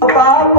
बाप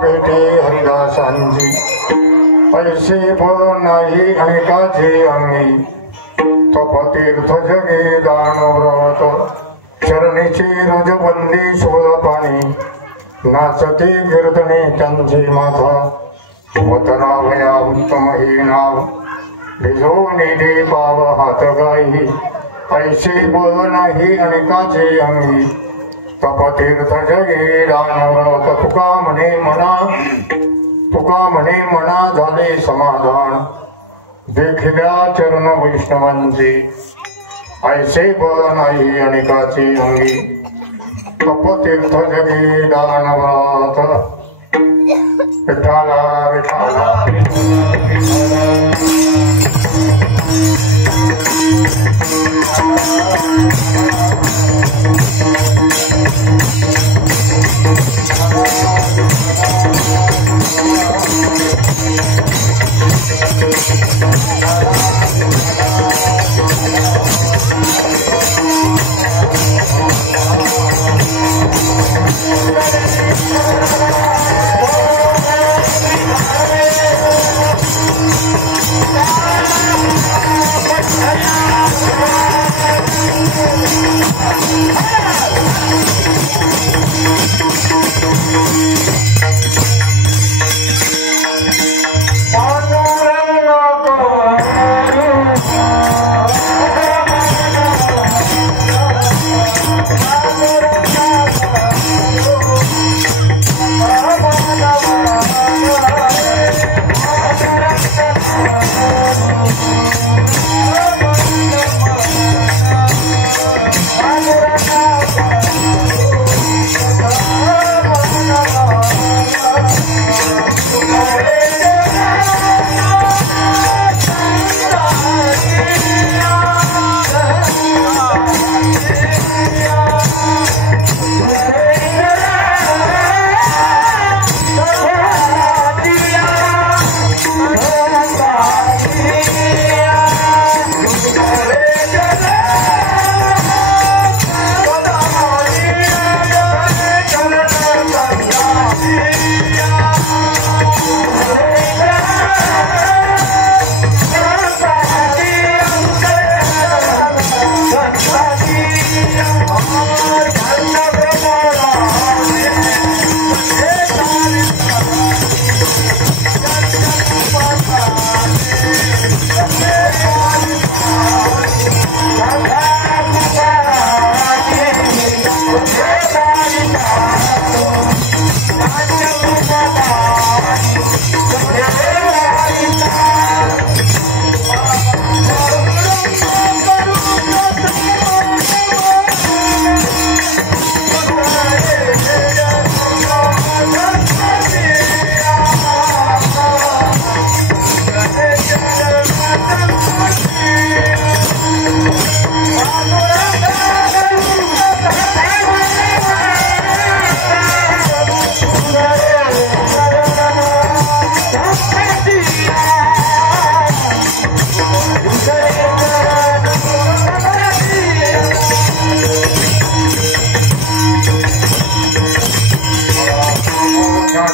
बेटे हरिदासांची पैसे बोल नाही अनेकाचे अंगी तपतीर्थ जगे दानव्रत चरणीची रुजबंदी शोध पाणी नाचते कीर्तने त्यांचे माथा वतनावया उत्तम हे नाव भिजो निधी पाव हात गाई पैसे बोल नाही अनेकाचे अंगी तपतीर्थ जगे दानव्रत तुका म्हणे मना झाले समाधान देखिल्या चरण वैष्णवांचे ऐसे बळ नाही अनेकाचे अंगी तपतीर्थ जगे दानव्रत विठाला विठाला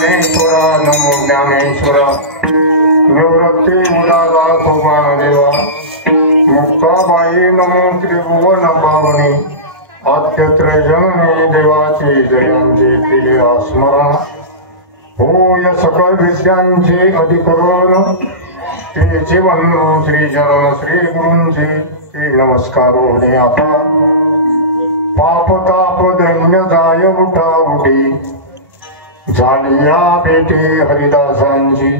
ज्ञानेश्वरा नमो ज्ञानेश्वरा निवृत्ती उदारा सोपान देवा मुक्ताबाई नमो त्रिभुवन पावनी आद्यत्र जननी देवाची जयंती प्रिया स्मरण होय सकल विद्यांचे अधिकरण ते जीवन श्री चरण श्री गुरूंचे ते नमस्कार होणे आता पाप ताप दैन्य जाय उठा उठी झाली या बेटे हरिदासांची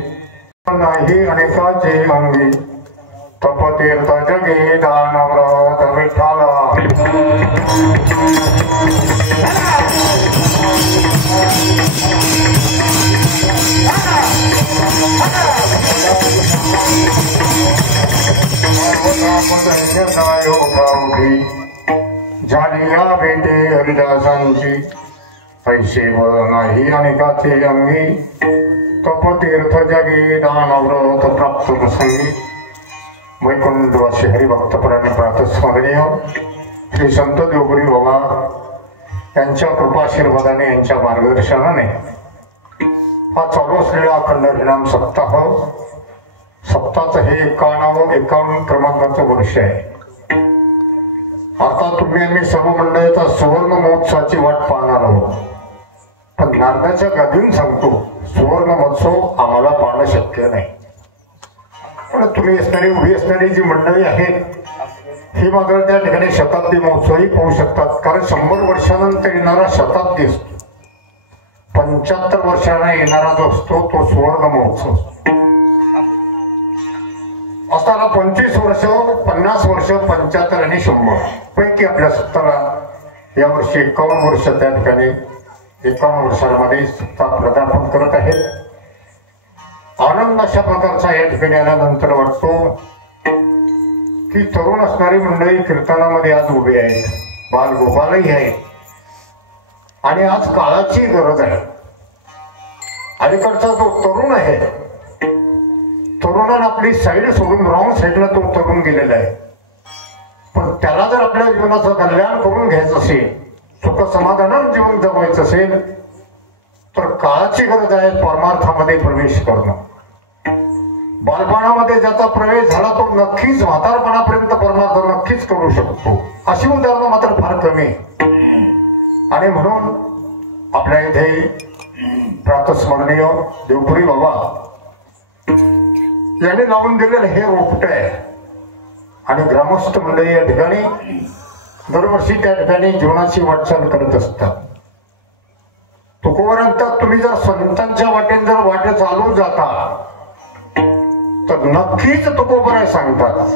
नाही अनेकाचे अंगी तपतीर्थ जगे दानव्रत विठ्ठला झाली या बेटे हरिदासांची पैसे व नाही अनेकाचे अंगी तपतीर्थ जगे दानव्रत प्राप्त प्रसंगी वैकुंठवासी हरिभक्तपराने प्रातस्मरणीय श्री संत देवपुरी बाबा यांच्या कृपाशीर्वादाने यांच्या मार्गदर्शनाने हा चालू असलेला अखंड हरिनाम सप्ताह सप्ताहाचं हे 51 क्रमांकाचं वर्ष आहे. आता तुम्ही आम्ही सर्व मंडळीचा सुवर्ण महोत्सवाची वाट पाहणार आहोत. पण नारदाच्या गादीहून सांगतो सुवर्ण महोत्सव आम्हाला पाहणं शक्य नाही. पण तुम्ही असणारी उभी असणारी जी मंडळी आहेत ही मात्र त्या ठिकाणी शताब्दी महोत्सवही पाहू शकतात. कारण 100 वर्षानंतर येणारा शताब्दी असतो. 75 वर्षांना येणारा जो असतो तो सुवर्ण महोत्सव असताना 25 वर्ष 50 वर्ष 75 आणि 100 पैकी आपल्या सत्ताला यावर्षी 51 वर्ष त्या ठिकाणी 51 वर्षांमध्ये सत्ता पदार्पण करत आहेत. आनंद अशा प्रकारचा या ठिकाणी आल्यानंतर वाटतो की तरुण असणारी मंडळी कीर्तनामध्ये आज उभी आहेत. बालगोपालही आहेत आणि आज काळाची गरज आहे. अलीकडचा जो तरुण आहे तरुणानं आपली साईड सोडून रॉंग साईडला तो तरुण गेलेला आहे. पण त्याला जर आपल्या जीवनाचं कल्याण करून घ्यायचं असेल सुख समाधानानं जीवन जगवायचं असेल तर काळाची गरज आहे परमार्थामध्ये प्रवेश करणं. बालपणामध्ये ज्याचा प्रवेश झाला तो नक्कीच म्हातारपणापर्यंत परमार्थ नक्कीच करू शकतो. अशी उदाहरणं मात्र फार कमी आणि म्हणून आपल्या इथे प्रातस्मरणीय देवपुरी बाबा यांनी लावून दिलेलं हे रोपट आहे आणि ग्रामस्थ मंडळी या ठिकाणी दरवर्षी त्या ठिकाणी जीवनाची वाटचाल करत असतात. तुकोबरांतात तुम्ही जर संतांच्या वाटेने जर वाटे चालू जाता तर नक्कीच तुकोबराय सांगतात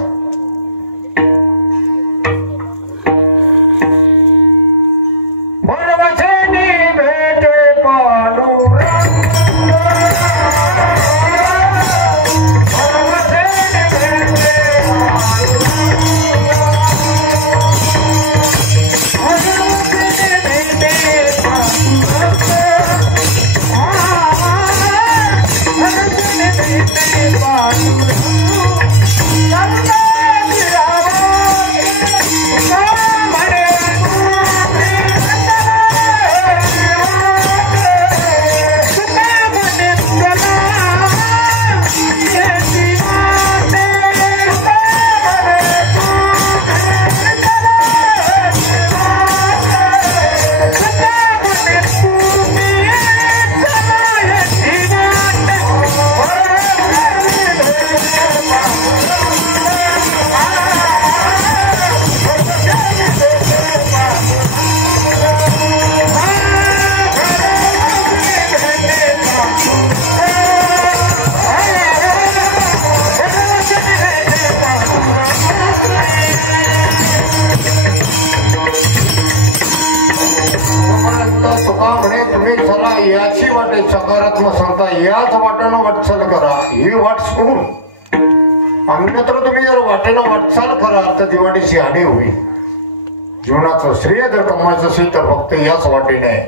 याची वाटे सकारात्मक सांगता याच वाटेनं वाटचाल करा. ही वाट सोडून अन्यत्र तुम्ही जर वाटेनं वाटचाल कराल तर दिवाळीची हानी होईल. जीवनाचं श्रेय जर कमवायचं असेल तर फक्त याच वाटेने आहे.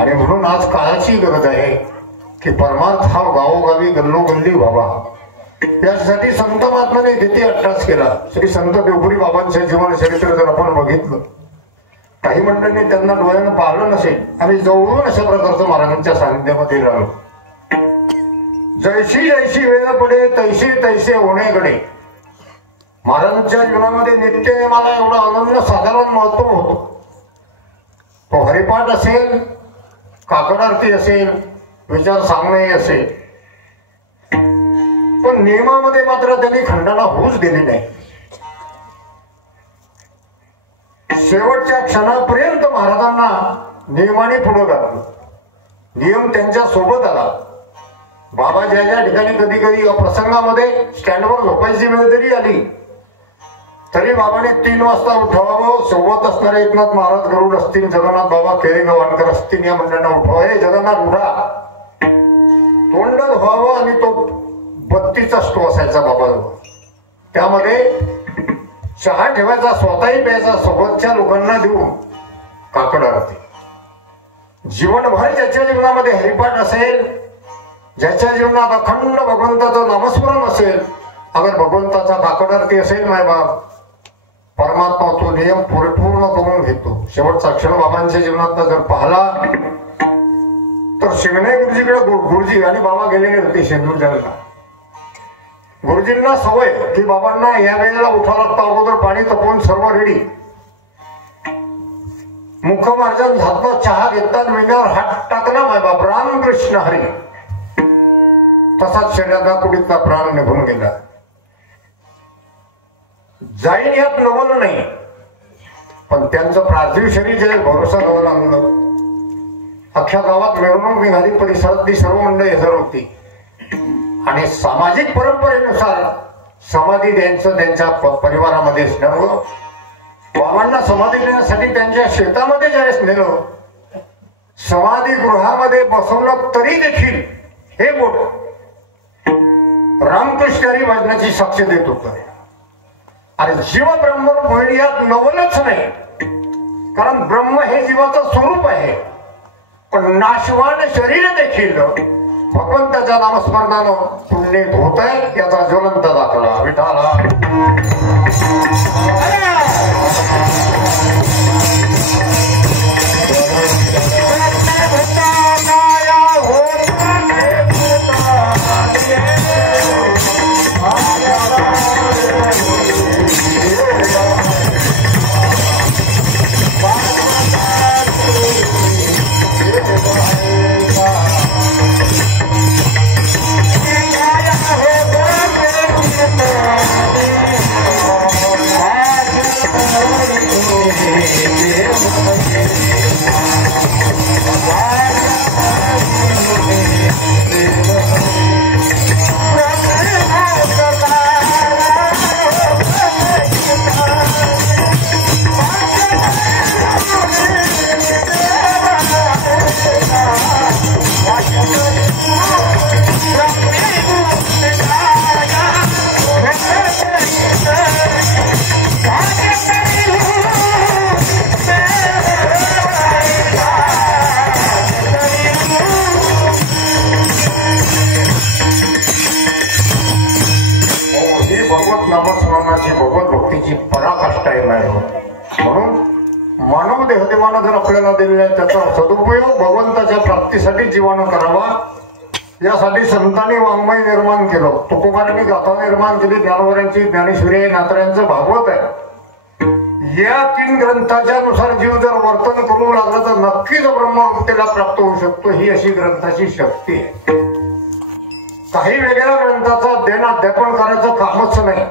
आणि म्हणून आज काळाची गरज आहे की परमार्थ हा गावोगावी गल्लोगल्ली व्हावा. यासाठी संत महात्म्याने किती अट्टास केला. श्री संत देवपुरी बाबांचे जीवन चरित्र जर आपण बघितलं काही मंडळींनी त्यांना डोळ्यानं पाहिलं नसेल. आम्ही जवळून अशा प्रकारचं महाराजांच्या सानिध्यामध्ये राहिलो. जैशी जैशी वेळ पडे तैशी तैसे होणेकडे. महाराजांच्या जीवनामध्ये नित्यनेमाला एवढा अनन्य साधारण महत्व होतो. तो हरिपाठ असेल, काकड आरती असेल, विचार सांगणे असेल, पण नियमामध्ये मात्र त्यांनी खंडाला होऊच दिली नाही. शेवटच्या क्षणापर्यंत महाराजांना नियमाने पुढे घातलं. नियम त्यांच्या सोबत आला. बाबा ज्या ज्या ठिकाणी कधी कधी प्रसंगामध्ये स्टँडवर झोपायची वेळ जरी आली तरी बाबाने 3 वाजता उठवावं. सोबत असणारे एकनाथ महाराज गरुड असतील, जगन्नाथ बाबा केळेगावकर असतील, या मंडळांना उठवा. हे जगन्नाथ उठा. तोंड धुवावं आणि तो बत्तीचा स्टो असायचा बाबाजवळ. त्यामध्ये चहा ठेवायचा, स्वतःही प्यायचा, सोबतच्या लोकांना देऊन काकड आरती. जीवनभर ज्याच्या जीवनामध्ये हरिपाठ असेल, ज्याच्या जीवनात अखंड भगवंताचं नामस्मरण असेल, अगर भगवंताचा काकड आरती असेल, मायबाप परमात्मा तो नियम पूर्ण करून घेतो. शेवटचा क्षण बाबांच्या जीवनात जर पाहिला तर शिवने गुरुजीकडे गुरुजी आणि बाबा गेलेले होते शेंदूर जंगला. गुरुजींना सवय की बाबांना या वेळेला उठावं लागतं. अगोदर पाणी तपवून सर्व रेडी. मुखमार्जन झालं, चहा घेतात, मेंढ्यावर हात टाकला, मायबाप रामकृष्ण हरी. तसाच शरीराचा कुडीतला प्राण निघून गेला. जाईन यात नवल नाही, पण त्यांचं पार्थिव शरीर जे भरोसा नवल आणलं. अख्ख्या गावात मिरवणूक निघाली. परिसरातली सर्व मंडळी हजर होती आणि सामाजिक परंपरेनुसार समाधी द्यायचं त्यांच्या परिवारामध्ये सर्व. बाबांना समाधी देण्यासाठी त्यांच्या शेतामध्ये ज्यावेळेस नेलं, समाधी गृहामध्ये बसवलं तरी देखील हे बोट रामकृष्ण हरी भजनाची साक्ष देत होत. आणि जीव ब्रह्म यात नवलच नाही, कारण ब्रह्म हे जीवाचं स्वरूप आहे. पण नाशवान शरीर देखील भगवंताच्या नामस्मरणानं पुण्यित होत आहे, याचा ज्वलंत दाखला विठाला. भगवत भक्तीची पराकाष्ठा आहे. म्हणून मानव देहदेवानं जर आपल्याला दिलेला आहे त्याचा सदुपयोग भगवंताच्या प्राप्तीसाठी जीवानं करावा, यासाठी संतांनी वाङ्मय निर्माण केलं. तुकोबारांनी गाथा निर्माण केली. ज्ञानवरांची ज्ञानेश्वरी, नाथरांचं भागवत आहे. या 3 ग्रंथाच्या नुसार जीव जर वर्तन करू लागलं तर नक्कीच ब्रह्ममुक्तीला प्राप्त होऊ शकतो. ही अशी ग्रंथाची शक्ती आहे. काही वेगळ्या ग्रंथाचा अध्ययन अध्यापन करायचं कामच नाही.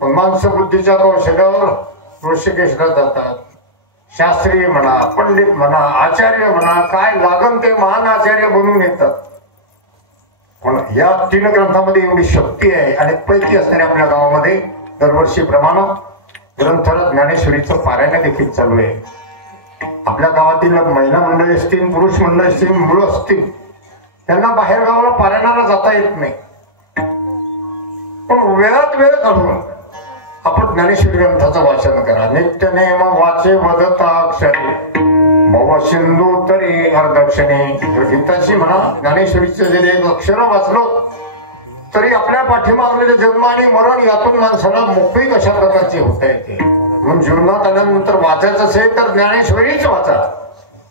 पण माणसं बुद्धीच्या कौशल्यावर ऋषिकेशला जातात. शास्त्री म्हणा, पंडित म्हणा, आचार्य म्हणा, काय लागन ते महान आचार्य बनून येतात. पण या 3 ग्रंथामध्ये एवढी शक्ती आहे. आणि पैकी असणाऱ्या आपल्या गावामध्ये दरवर्षीप्रमाणे ग्रंथाला ज्ञानेश्वरीचं पारायण देखील चालू आहे. आपल्या गावातील महिला मंडळी असतील, पुरुष मंडळी असतील, मुलं असतील, त्यांना बाहेर गावाला पारायणाला जाता येत नाही. पण वेळात वेळ काढून आपण ज्ञानेश्वरी ग्रंथाचं वाचन करा. नित्य नेम वाचे वदता अक्षरी भव सिंधू तरी अर्धक्षणी. गीताची म्हणा, ज्ञानेश्वरीचं जरी 1 अक्षर वाचलो तरी आपल्या पाठीमागलेले जन्म आणि मरण यातून माणसाला मोकळी कशा प्रकारची होता येते. म्हणून जीवनात आल्यानंतर वाचायचं असेल तर ज्ञानेश्वरीच वाचा.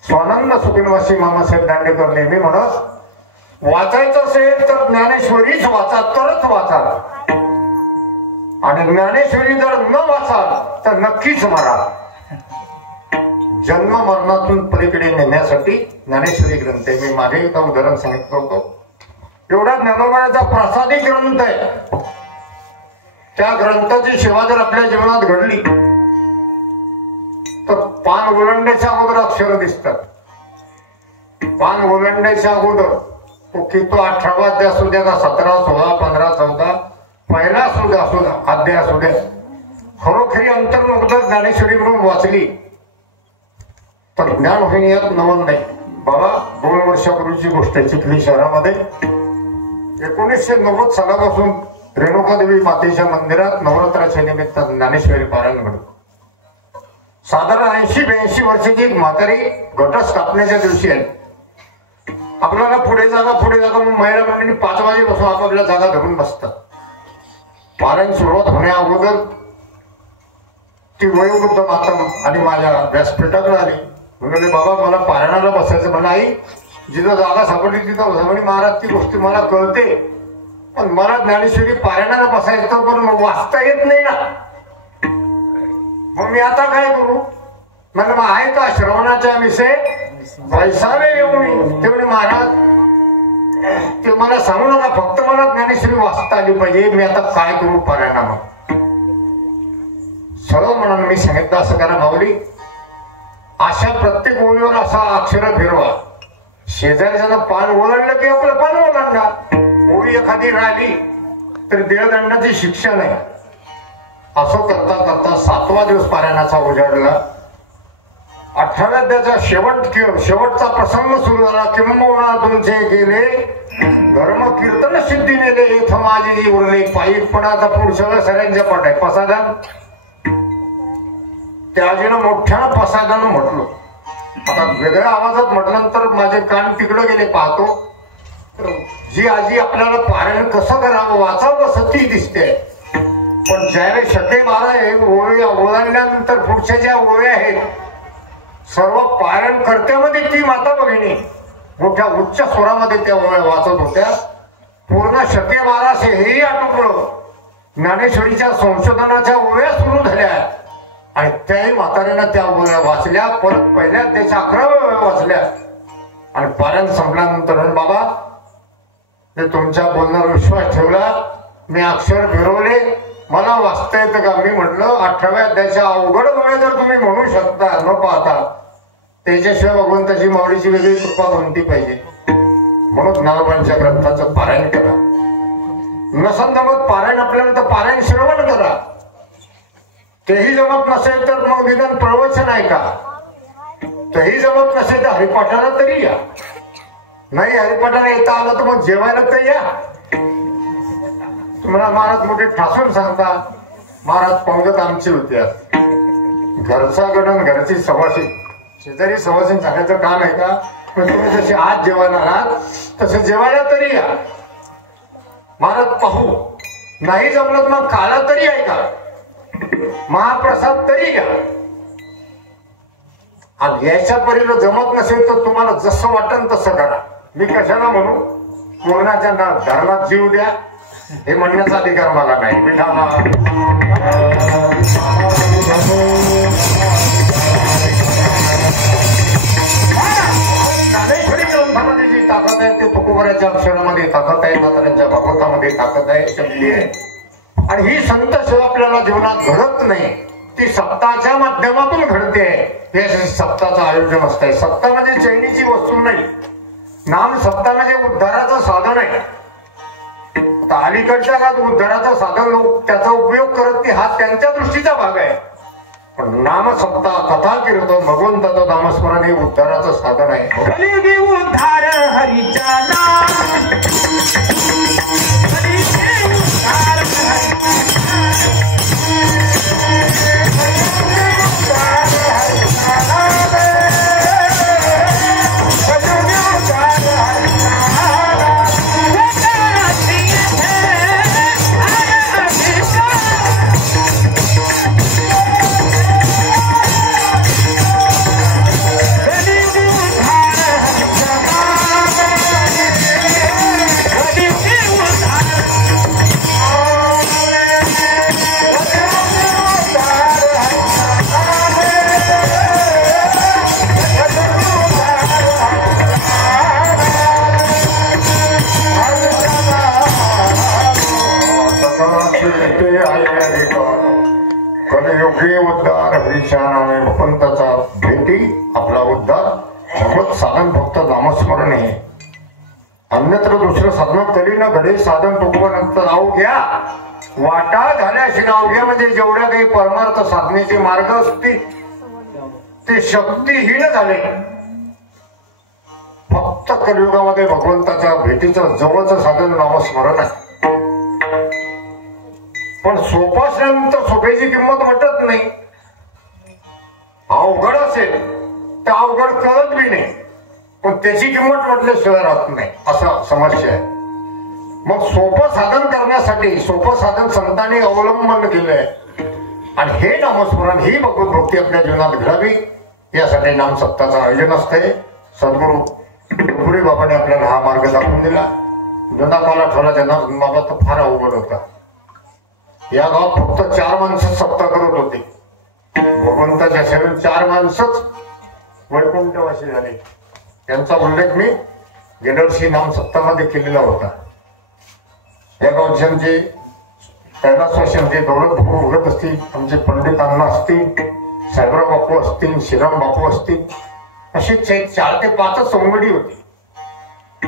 स्वानंद सुखिनवासी मामासाहेब दांडेकर नेहमी म्हणत, वाचायचं असेल तर ज्ञानेश्वरीच वाचा, तरच वाचा. आणि ज्ञानेश्वरी जर न वाचाल तर नक्कीच मरा. जन्म मरणातून पलीकडे नेण्यासाठी ज्ञानेश्वरी ग्रंथ आहे. मी मागे एकदा उदाहरण सांगितलं होतं. एवढा ज्ञानोबाचा प्रसादी ग्रंथ आहे. त्या ग्रंथाची सेवा जर आपल्या जीवनात घडली तर पान ओलांड्याच्या अगोदर अक्षर दिसतात. पान ओलांड्याच्या अगोदर की तो 18वा अध्याय असू द्या का 17, 16, 15, 14 पहिला सुद्धा असू द्या, अध्याय असू द्या, खरोखरी अंतर्मुक्त ज्ञानेश्वरी म्हणून वाचली तर ज्ञान होईन यात नवल नाही. बाबा 2 वर्षापूर्वीची गोष्ट आहे. चिखली शहरामध्ये 1990 सालापासून रेणुकादेवी मातेच्या मंदिरात नवरात्राच्या निमित्त ज्ञानेश्वरी पारायण घडत. साधारण 80-82 वर्षाची एक म्हातारी घटस्थापनेच्या दिवशी आहे. आपल्याला पुढे जागा म्हणून महिला मंडळी 5 वाजेपासून आपापल्या जागा धरून बसतात. पारायण सुरुवात होण्या अगोदर ती वयोवृद्ध माता आणि माझ्या व्यासपीठाकडे आली. म्हणजे बाबा मला पारायणाला बसायचं. म्हणा आई जिथं जागा सापडली तिथं बसा. म्हणजे महाराज ती गोष्टी मला कळते पण मला ज्ञानेश्वरी पारायणाला बसायचं पण वाचता येत नाही ना. मग मी आता काय करू? म्हणजे मग आहे का श्रवणाच्या विषय पैसावे येऊन ते म्हणे महाराज ते मला सांगू नका, फक्त मला ज्ञानेश्वरी वाचता आली पाहिजे. मी आता काय करू पारायणा? मग सरळ म्हणून मी सांगितलं असं करा माऊली, अशा प्रत्येक ओळीवर असा अक्षर फिरवा. शेजारच्यानं पान ओलांडलं की आपलं पान ओलांडा. ओळी एखादी राहिली तर देहदंडाची शिक्षा नाही. असं करता करता 7वा दिवस पारायणाचा उजाडला. 18व्या अध्यायाचा शेवटचा प्रसंग सुरू झाला. किंबहुना तुमचे गेले धर्म कीर्तन सिद्धी नेले इथं माझी उरले पायी. पण आता पुढच्या सगळ्यांच्या पाठ आहे पसादान. त्या आजीनं मोठ्यानं पसादानं म्हटलं. आता वेगळ्या आवाजात म्हटल्यानंतर माझे कान तिकडे गेले. पाहतो जी आजी आपल्याला पारायण कसं करावं वाचावं कसं ती दिसते. पण ज्यावेळी शके 12 ओलांडल्यानंतर पुढच्या ज्या ओव्या आहेत सर्व पारायण कर्त्यामध्ये ती माता भगिनी मोठ्या उच्च स्वरामध्ये त्या ओव्या वाचत होत्या. पूर्ण शके 12 हेही आटोपलं. ज्ञानेश्वरीच्या संशोधनाच्या ओव्या सुरू झाल्या आणि त्याही म्हाताऱ्यानं त्या ओव्या वाचल्या. परत पहिल्या त्याच्या 11व्या ओव्या वाचल्या आणि पारायण संपल्यानंतर बाबा ते तुमच्या बोलण्यावर विश्वास ठेवला. मी अक्षर फिरवले, मला वाचता येतं का? मी म्हटलं 18व्या अध्यायाच्या अवघड ओव्या जर तुम्ही म्हणू शकता न पाहता त्याच्याशिवाय भगवंताची माऊलीची वेगळी कृपा कोणती पाहिजे. म्हणून ज्ञानोबांच्या ग्रंथाचं पारायण करा. नसन जमत पारायण आपल्यानंतर पारायण श्रवण करा. तेही जमत नसेल तर मग निदान प्रवचन आहे का? तेही जमत नसेल तर हरिपाठाला तरी या. नाही हरिपाठाला येता आलं तर मग जेवायला तर या. तुम्हाला महाराज मोठे ठासून सांगता महाराज पंगत आमची होती. घरचा गडन घरची सवासी शेजारी सवासी सांगायचं काम आहे का? पण तुम्ही जसे आज जेवायला आहात तसे जेवायला तरी या. महाराज पाहू नाही जमलं तर मग काला तरी आहे का? महाप्रसाद तरी घ्या. आणि याच्या परीनं जमत नसेल तर तुम्हाला जसं वाटन तसं करा. मी कशाला म्हणू पूर्णाच्या धर्मात जीव द्या हे म्हणण्याचा अधिकार मला नाही. मी ज्ञानेश्वरी ग्रंथामध्ये जी ताकद आहे ते तुकोबऱ्याच्या अक्षरामध्ये ताकद आहे, म्हाताऱ्यांच्या भागवतामध्ये ताकद आहे, शक्ती आहे. आणि ही संत सेवा आपल्याला जीवनात घडत नाही, ती सप्ताहाच्या माध्यमातून घडते. हे सप्ताहाचं आयोजन असतंय. सप्ताह म्हणजे चैनीची वस्तू नाही. नाम सप्ताह म्हणजे उद्धाराचं साधन आहे. अलीकडच्या काळात उद्धाराचं साधन लोक त्याचा उपयोग करत नाही हा त्यांच्या दृष्टीचा भाग आहे. पण नाम सप्ताह कथा कीर्तन भगवंताचं नामस्मरण हे उद्धाराचं साधन आहे. उद्धार हरीचा नाम शहाणाने भगवंताचा भेटी आपला उद्धार भगवत साधन फक्त नामस्मरण आहे. अन्यत्र दुसरं साधन तरी न घडे साधन तुकवनंतर अवघ्या वाटा झाल्याशी अवघ्या म्हणजे जेवढ्या काही परमार्थ साधनेचे मार्ग असतील ते शक्तीहीन झाले. फक्त कलियुगामध्ये भगवंताच्या भेटीचं जवळचं साधन नामस्मरण आहे. पण सोपं असल्यानंतर सोप्याची किंमत वाटत नाही. अवघड असेल तर अवघड कळत बी नाही, पण त्याची किंमत म्हटल्याशिवाय राहत नाही असा समस्या आहे. मग सोपं साधन करण्यासाठी सोपं साधन संतांनी अवलंबन केलंय आणि हे नामस्मरण ही भगवत भक्ती आपल्या जीवनात घडावी यासाठी नामसप्ताहाचं आयोजन असतंय. सद्गुरू डोंगरे बाबाने आपल्याला हा मार्ग दाखवून दिला. जुना काल आठवला त्यांना बाबा तर फार अवघड होता. या गावात फक्त 4 माणसं सप्ताह करत होते. भगवंताच्या सेवेत 4 माणसंच वैकुंठवासी झाले. त्यांचा उल्लेख मी गेल्या वर्षी नाम सप्ताहामध्ये केलेला होता. या गावच्यांचे कैलासवाशांचे दौलत भाऊ उगत असतील, आमचे पंडित अण्णा असतील, साहेबराव बापू असतील, श्रीराम बापू असतील, अशी 4 ते 5 संगडी होती.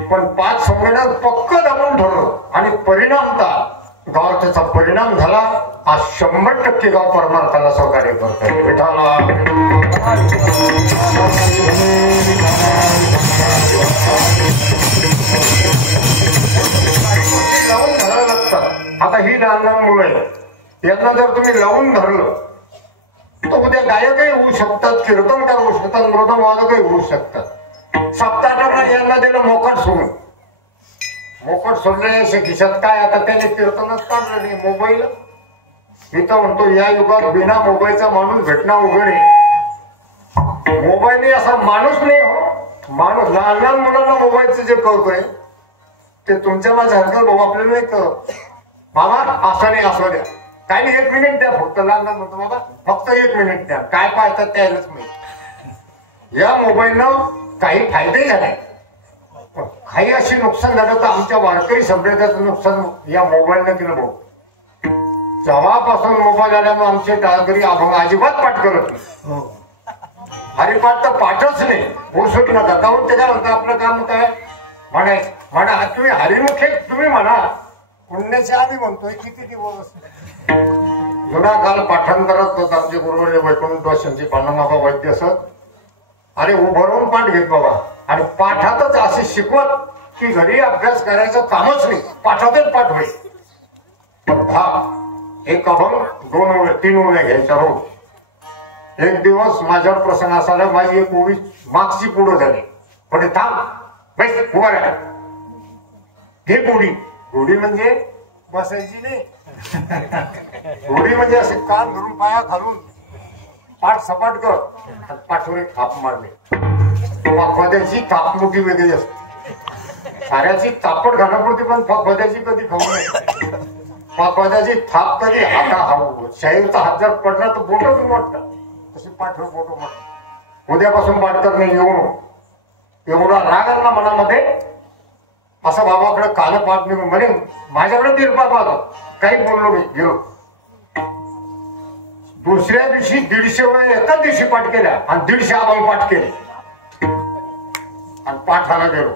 पण 5 संगड्यात पक्क दाबून ठरलं आणि परिणामता गावात त्याचा परिणाम झाला. आज 100% गाव परमार्थाला सहकार्य करतोय. विठाला लावून धरायला लागतात. आता ही लहान लहान मुलं आहेत, यांना जर तुम्ही लावून धरलं तर उद्या गायकही होऊ शकतात, कीर्तनकार होऊ शकतात, मृदंगवादकही होऊ शकतात. सप्ताहांना यांना दिलं मोकट सोडून. मोकट सोडण्याच्या खिशात काय, आता त्याने कीर्तनच काढलं नाही. मोबाईल मी तर म्हणतो या युगात बिना मोबाईलचा माणूस भेटणं अवघड आहे. मोबाईल असा माणूस नाही हो. माणूस लहान लहान मुलांना मोबाईलचं जे कळतोय ते तुमच्या माझ्यासारखं भाऊ आपल्याला नाही कळत. बाबा असं नाही असं द्या, काय नाही 1 मिनिट द्या फक्त. लहान लहान म्हणतो बाबा फक्त 1 मिनिट द्या, काय पाहतात त्यालाच नाही. या मोबाईलनं काही फायदे झाले, काही अशी नुकसान झालं तर आमच्या वारकरी संप्रदायाचं नुकसान या मोबाईलनं केलं भाऊ. जेव्हापासून मोबाईल आल्यामुळे आमचे टाळकरी अभंग अजिबात पाठ करत नाही. हरिपाठ तर पाठच नाही. बोलसोट नका काहून ते काय म्हणतात आपलं काम काय म्हणा तुम्ही हरिमुखे तुम्ही म्हणा. पुण्याच्या आम्ही म्हणतोय किती दिवस. जुना काल पाठांतरात होता आमचे गुरुवर्य वैकुंठवाशांचे पांडुमाबा वैद्य सर. अरे उभारून पाठ घेत बाबा आणि पाठातच असे शिकवत की घरी अभ्यास करायचं कामच नाही, पाठातच पाठ होईल. एक अभंग 2 ओव्या 3 ओव्या घ्यायचा रोज. एक दिवस माझ्यावर प्रसंग असा आला, माझी एक ओवी मागची पुढं झाली. पण थांब बस उभा राहा. हे गोडी. गोडी म्हणजे बसायची नाही, गोडी म्हणजे असे कान धरून पाया घालून पाठ सपाट कर. पाठवर एक थाप मारले. फकवाद्याची थाप मोठी वेगळी असते. साऱ्याची तापट घालण्यापुरती, पण फकवाद्याची कधी खाऊ नये. फकवाद्याची थाप कधी हाता हाऊ. शाहीरचा हात जर पडला तर बोटच मोडतात, तशी पाठवर बोट मोठ. उद्यापासून पाठ करणे येऊ. एवढा राग आणला मनामध्ये. असं बाबाकडे काल पाठ निघून म्हणे माझ्याकडे तिरपा पाहतो, काही बोललो नाही, गेलो. दुसऱ्या दिवशी 150 वेळा एकाच दिवशी पाठ केल्या आणि 150 अभंग पाठ केले आणि पाठाला गेलो.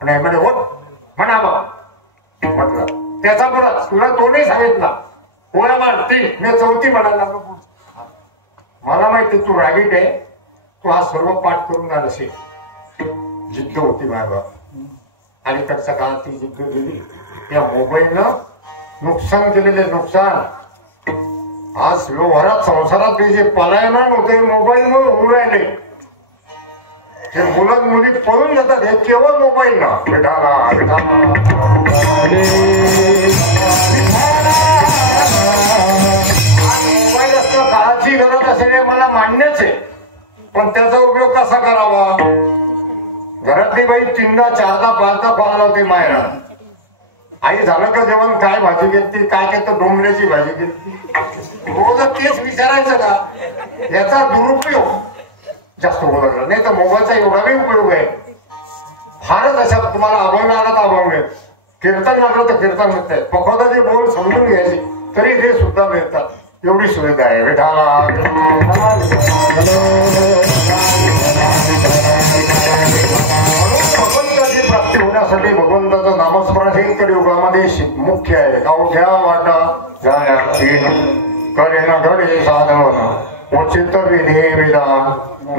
आणि म्हणे हो म्हणा बा म्हटलं त्याचा बरा तुला तो नाही सांगितला. ओळा मारते मी 4थी म्हणायला लागलो. मला माहिती तू रागीट आहे, तू हा सर्व पाठ करून आला असेल. जिद्द होती माझ्या आणि त्याच्या काळात ती जिद्द दिली. या मोबाईलनं नुकसान केलेले नुकसान आज व्यवहारात संसारात जे पलायन होते मोबाईलमुळे होऊ राहिले. जे मुलं मुली पळून जातात हे केवळ मोबाईल ना. भेटाला मोबाईल असणं काळाची गरज असेल मला मान्यच आहे, पण त्याचा उपयोग कसा करावा. घरातली बाई 3दा 4दा 5दा कॉल लावते मायरा. आई झालं का जेवण, काय भाजी घेतली, काय केलं, डोंगऱ्याची भाजी घेतली. रोज तेच विचारायचं का. याचा दुरुपयोग जास्त होऊ लागला. नाही तर मोबाईलचा एवढाही उपयोग आहे. फारच अशा तुम्हाला अभंग आला तर अभंग मिळत, कीर्तन लागलं तर कीर्तन मिळत आहे. फकवताचे बोल समजून घ्यायचे तरी ते सुद्धा मिळतात. एवढी सुविधा आहे विठाला. भगवंताची प्राप्ती होण्यासाठी भगवंताचं नामस्मरण हे कलियुगामध्ये मुख्य आहे. अवघ्या वाटा जाण्याची करे न घडे साधन उचित विधी विधान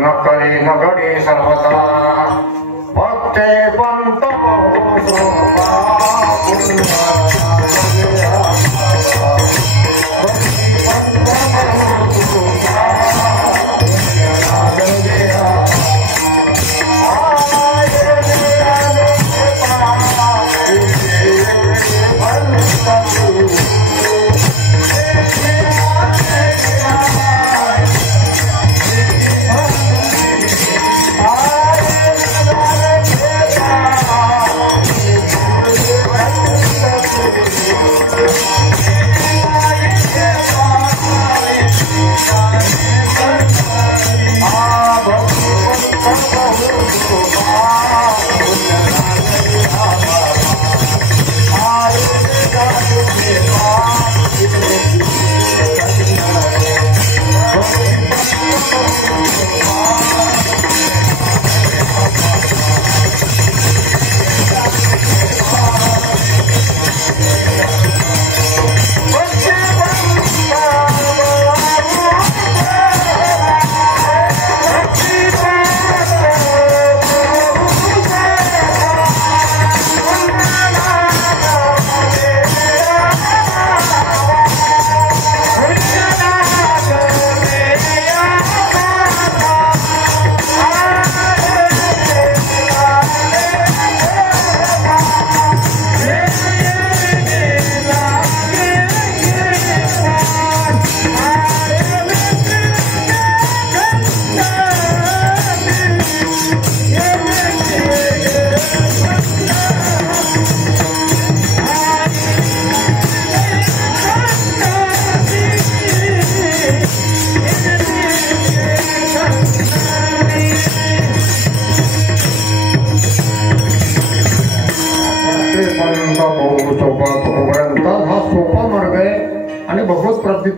न करे न घडे सर्वता भक्ते पंत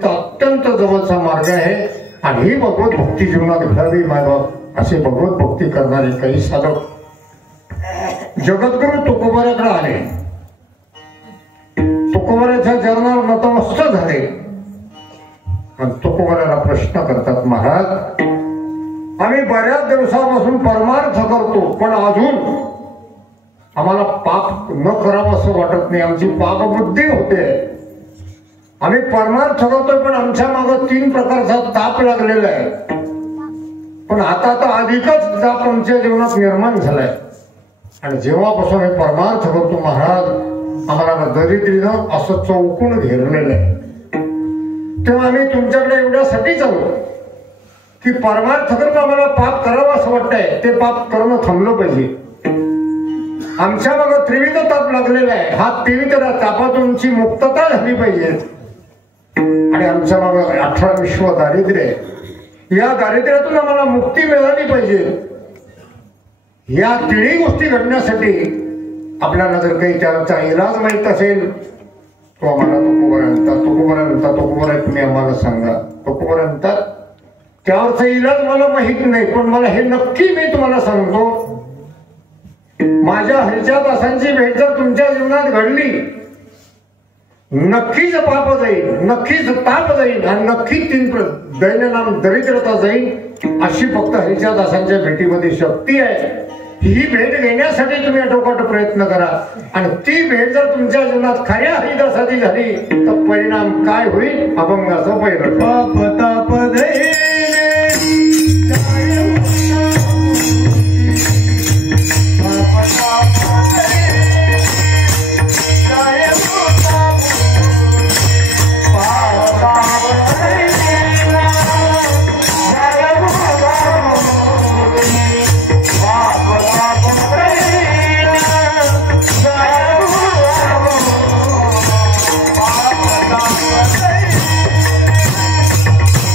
अत्यंत जवळचा मार्ग आहे. आणि ही भगवत भक्ती जीवनात घडावी मायबाप असे भगवत भक्ती करणारे काही साधक जगद्गुरु तुकोबाऱ्याकडे आले. तुकोबाऱ्याच्या चरणावर नतमस्तक झाले. तुकोबाऱ्याला प्रश्न करतात, महाराज आम्ही बऱ्याच दिवसापासून परमार्थ करतो पण अजून आम्हाला पाप न करावं असं वाटत नाही. आमची पापबुद्धी होते. आम्ही परमार्थ करतोय पण आमच्या मागं 3 प्रकारचा ताप लागलेला आहे. पण आता तर अधिकच ताप आमच्या जीवनात निर्माण झालाय. आणि जेव्हापासून आम्ही परमार्थ करतो महाराज आम्हाला दरिद्रीनं असं चौकून घेरलेलं आहे. तेव्हा आम्ही तुमच्याकडे एवढ्यासाठी जाऊ की परमार्थ करतो आम्हाला पाप करावं असं वाटतंय. ते पाप करणं थांबलं पाहिजे. आमच्या मागं त्रिविध ताप लागलेला आहे. हा त्रिविध तापातूनची मुक्तता झाली पाहिजे. आणि आमच्या मागे 18 विश्व दारिद्र्य आहे. या दारिद्र्यातून आम्हाला मुक्ती मिळाली पाहिजे. या 3 गोष्टी घडण्यासाठी आपल्याला जर काही त्याचा इलाज माहित असेल तो आम्हाला तुकोबारा तुम्ही आम्हाला सांगा. तुकोबारा त्यावरचा इलाज मला माहित नाही पण मला हे नक्की मी तुम्हाला सांगतो. माझ्या हरिदासांची भेट जर तुमच्या जीवनात घडली नक्कीच पाप जाईल, नक्कीच ताप जाईल आणि नक्कीच 3 दैन्यनाम दरिद्रता जाईल. अशी फक्त हरिदासांच्या भेटीमध्ये शक्ती आहे. ही भेट घेण्यासाठी तुम्ही आटोकाट प्रयत्न करा. आणि ती भेट जर तुमच्या जीवनात खऱ्या हरिदासाची झाली तर परिणाम काय होईल अभंगाचं पहिलं. पाप ताप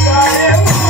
Yeah.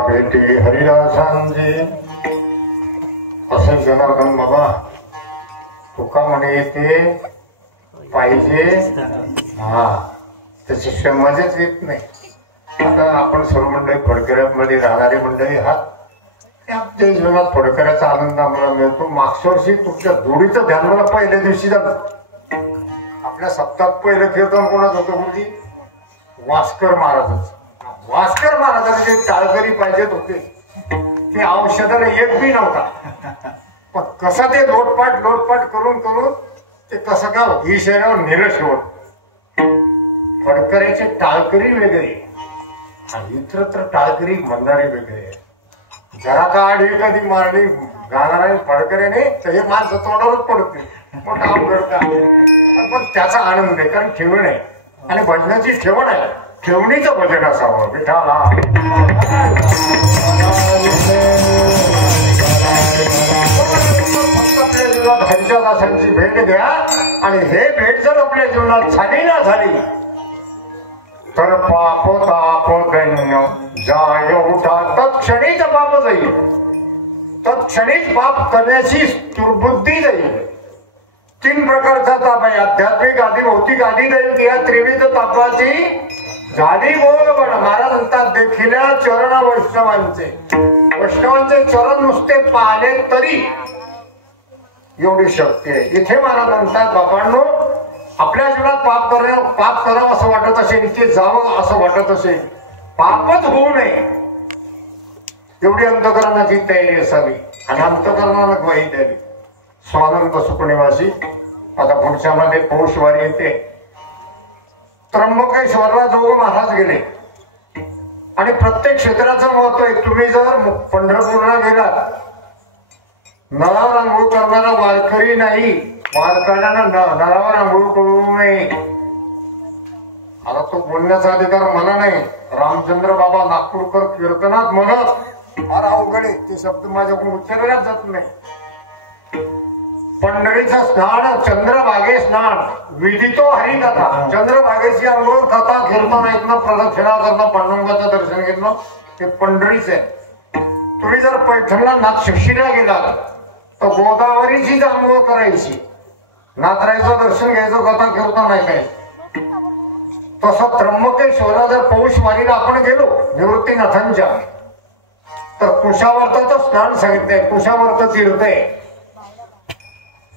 भेटी हरिदासांची असे जनार्दन बाबा तुका म्हणे ते पाहिजे हा त्याची मजाच येत नाही। आता आपण सर्व मंडळी फडकऱ्यामध्ये राहणारी मंडळी आहात त्या जीवनात फडकऱ्याचा आनंद आम्हाला मिळतो। मागच्या वर्षी तुमच्या जोडीचं ध्यान मला पहिल्या दिवशी झालं। आपल्या सप्ताहात पहिलं कीर्तन कोणाच होतं गुरुजी? वास्कर महाराजांचं। वास्कर महाराजांचे टाळकरी पाहिजेत होते ते औषधाला एक बी नव्हता पण कसं ते लोटपाट करून ते कसं का ही शहरावर नेलं शेवट। फडकऱ्याचे टाळकरी वेगळे आणि इतरत्र टाळकरी म्हणणारे वेगळे। जरा का आडी कधी मारली गाणाऱ्या फडकऱ्याने तर हे माणसं तोंडावरच पडते मग काम करतात पण त्याचा आनंद आहे कारण ठेवण आहे आणि भजनाची ठेवण आहे। ठेवणीचं भजन असावं विठाला। आपल्या जीवनात हरिदासांची भेट घ्या आणि हे भेट जर आपल्या जीवनात झाली ना झाली तर पाप ताप दैन्य जाय उठा तत्क्षणीच पाप जाईल। तत्क्षणीच पाप करण्याची दुर्बुद्धी जाईल। 3 प्रकारचा ताप आहे आध्यात्मिक आधी भौतिक आधी दैविक या त्रिविध तापाची झाली बोल पण महाराज म्हणतात देखील चरण वैष्णवांचे चरण नुसते पाहिले तरी एवढी शक्ती आहे। इथे महाराज म्हणतात बाबांनो आपल्या जीवनात पाप करावं असं वाटत असेल इथे जावं असं वाटत असेल पापच होऊ नये एवढी अंतकरणाची तयारी असावी आणि अंतकरणाला ग्वाही द्यावी। स्वानंद सुखनिवासी आता पुढच्या मध्ये पौषवारी येते। त्र्यंबकेश्वरला जोग महाराज गेले आणि प्रत्येक क्षेत्राचं महत्व आहे। तुम्ही जर पंढरपूरला गेलात नळावर आंघोळ करणारा वारकरी नाही वारकऱ्यांना नळावर आंघोळ करू नये आता तो बोलण्याचा अधिकार मला नाही। रामचंद्र बाबा नागपूरकर कीर्तनात म्हणत फार अवघड आहे ते शब्द माझ्याकडून उच्चारल्याच जात नाही। पंढरीचं स्नान चंद्रभागे स्नान विधितो हरिकथा। चंद्रभागेची आंघोळ कथा कीर्तन ऐकणं प्रदक्षिणा करणं पांडुरंगाचं दर्शन घेणं ते पंढरीच आहे। तुम्ही जर पैठणला नाथशक्तीला गेलात तर गोदावरीचीच आंघोळ करायची नाथरायचं दर्शन घ्यायचं कथा कीर्तन ऐकायचं। तसं त्र्यंबकेश्वरला जर पौषवारीला आपण गेलो निवृत्तीनाथांच्या तर कुशावर्ताचं स्नान सांगितलंय। कुशावर्त तीर्थ आहे।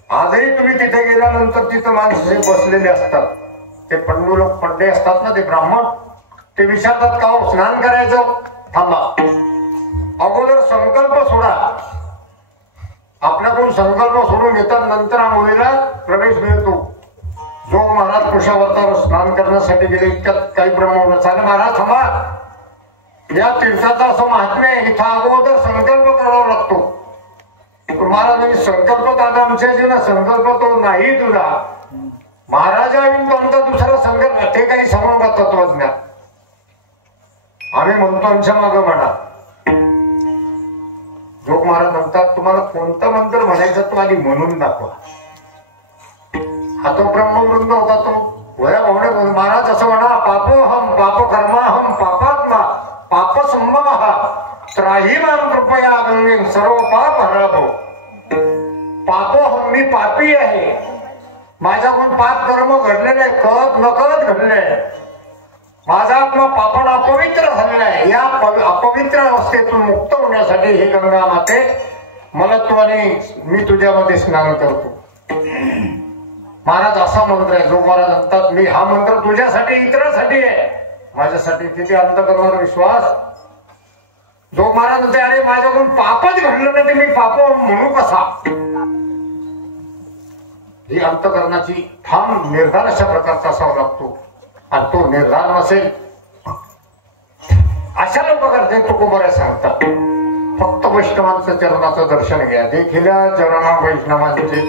आजही तुम्ही तिथे गेल्यानंतर तिथं माणसे बसलेले असतात ते पंडू लोक पंडे असतात ना ते ब्राह्मण ते विचारतात का हो स्नान करायचं थांबा अगोदर संकल्प सोडा। आपल्याकडून संकल्प सोडून घेतात नंतर आंघोळीला प्रवेश मिळतो। जो महाराज कुशावर्तावर स्नान करण्यासाठी गेले इतक्यात काही ब्रह्म चालेल महाराज थांबा या तीर्थाचं असं महात्म्य आहे इथं अगोदर संकल्प करावा लागतो। महाराजांनी संकल्प दादा आमच्या जीवनात संकल्प तो नाही तुझा महाराजांनी तो आमचा दुसरा संकल्प ते काही सांगू का तत्वज्ञान आम्ही म्हणतो आमच्या मागं म्हणा। जोग महाराज म्हणतात तुम्हाला कोणता मंत्र म्हणायचा तो आधी म्हणून दाखवा। हा तो ब्रह्मवृंद होता तो वया भावने महाराज असं म्हणा पापोहम पाप कर्माहम पापात्मा पाप संभव त्राही माम कृपया गंगे सर्व पाप हराभो। पापोहम मी पापी आहे माझ्याकडून पाप कर्म घडलेलं आहे कळत नकळत घडलंय माझा आत्मा पापाला अपवित्र झालेला आहे। या अपवित्र अवस्थेतून मुक्त होण्यासाठी हे गंगा माते मला तू आणि मी तुझ्यामध्ये स्नान करतो। महाराज असा मंत्र आहे जो महाराज म्हणतात मी हा मंत्र तुझ्यासाठी इतरांसाठी आहे माझ्यासाठी किती अंत करणारा विश्वास। जो महाराज म्हणते अरे माझ्याकडून पापच घडलं नाही मी पाप म्हणू कसा ही अंतकरणाची ठाम निर्धार अशा प्रकारचा असावा लागतो आणि तो निर्धार नसेल अशा लोक करते तुकोबऱ्या सांगतात फक्त वैष्णवांचं चरणाचं दर्शन घ्या देखील चरणा वैष्णवांचे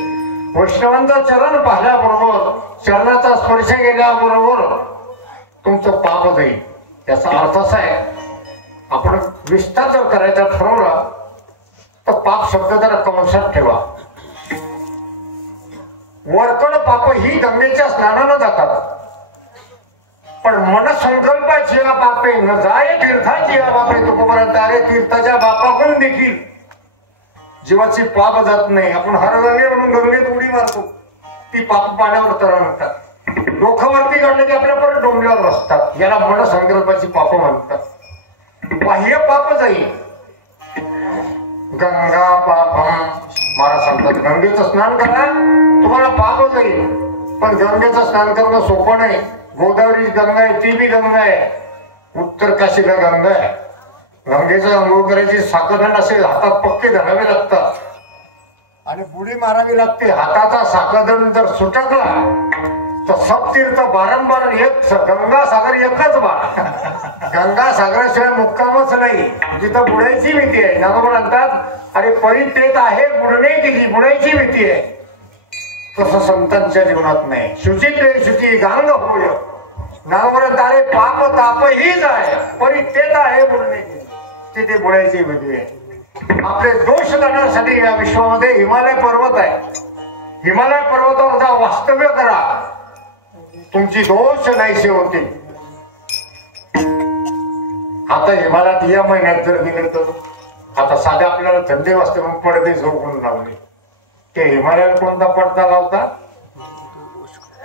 वैष्णवांचं चरण पाहिल्याबरोबर चरणाचा स्पर्श केल्याबरोबर तुमचं पाप जाईल। त्याचा अर्थ असा आहे आपण विस्तार जर करायचा ठरवला तर पाप शब्द जरा कंसात ठेवा। वरकड पाप ही गंगेच्या स्नानानं जातात पण मन संकल्पाची बापे न जाय तीर्थाची बापे तुकोपर्यंत अरे तीर्थाच्या बापाकडून देखील जीवाची पाप जात नाही. आपण हर गंगे म्हणून गंगेत उडी मारतो, ती पाप पाण्यावर तरंगतात. डोकावरती काढले की आपल्या परत डोंबल्यावर बसतात. याला मन संकल्पाची पाप म्हणतात. बाह्य पाप जाईल. गंगा पापम महाराज सांगतात गंगेचं स्नान करा तुम्हाला पाप जाईल. पण गंगेचं स्नान करणं सोपं नाही. गोदावरी गंगा आहे, ती बी गंगा आहे. उत्तर काशीला गंगा आहे. गंगेचं अंघोळ करायची साखरधन असे हातात पक्के धरावे लागतात आणि बुडी मारावी लागते. हाताचा साखरधन जर सुटकला तर सप्तीर्थ बारंबार एक गंगा सागर एकच बा. गंगा सागराशिवाय मुक्कामच नाही. जिथं बुडायची भीती आहे. नागोबा म्हणतात अरे परितेत आहे बुडणे केली बुडायची भीती आहे. तसं संतांच्या जीवनात नाही. शुचित्वे शुची गांग होय. नागोबा अरे पाप ताप हीच आहे परितेत आहे बुडणे केली तिथे बुडायची भीती आहे. आपले दोष करण्यासाठी या विश्वामध्ये हिमालय पर्वत आहे. हिमालय पर्वतावर जा वास्तव्य करा तुमची दोष नाहीशी होतील. आता हिमालयात या महिन्यात जर गेले तर आता साधे आपल्याला थंडी वाजते म्हणून पडदे झोपून लावले. ते हिमालयात कोणता पडदा लावता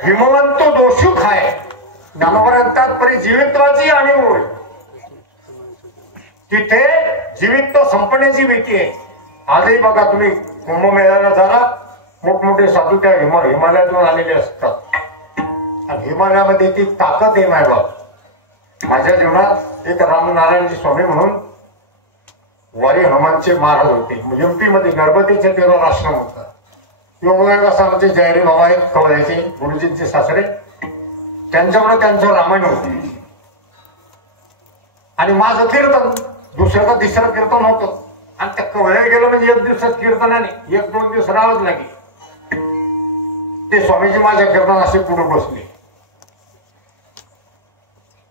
हिमवंत दोषू खाय. ज्ञानोबरांतात परी जीवित्वाची आणि होय. तिथे जीवित्व संपण्याची भीती आहे. आजही बघा तुम्ही कुंभमेळ्याला झाला मोठमोठे साधू त्या हिमालयातून आलेले असतात. आणि हिमालयामध्ये ती ताकद आहे. माय बाप माझ्या जीवनात एक रामनारायणजी स्वामी म्हणून वारी हनुमानचे महाराज होते. एमपी मध्ये नर्मदेच्या तीरावर आश्रम होता. योगायोग असा आमचे जयरे बाबा आहेत कवळ्याचे गुरुजींचे सासरे. त्यांच्यामुळे त्यांचं रामायण होते. आणि माझं कीर्तन दुसरं का तिसरं कीर्तन होतं. आणि त्या कवळ्या गेलं म्हणजे एक दिवसात कीर्तनाने 1-2 दिवस राहावंच लागेल. ते स्वामीजी माझ्या कीर्तन असे पुढे बसले.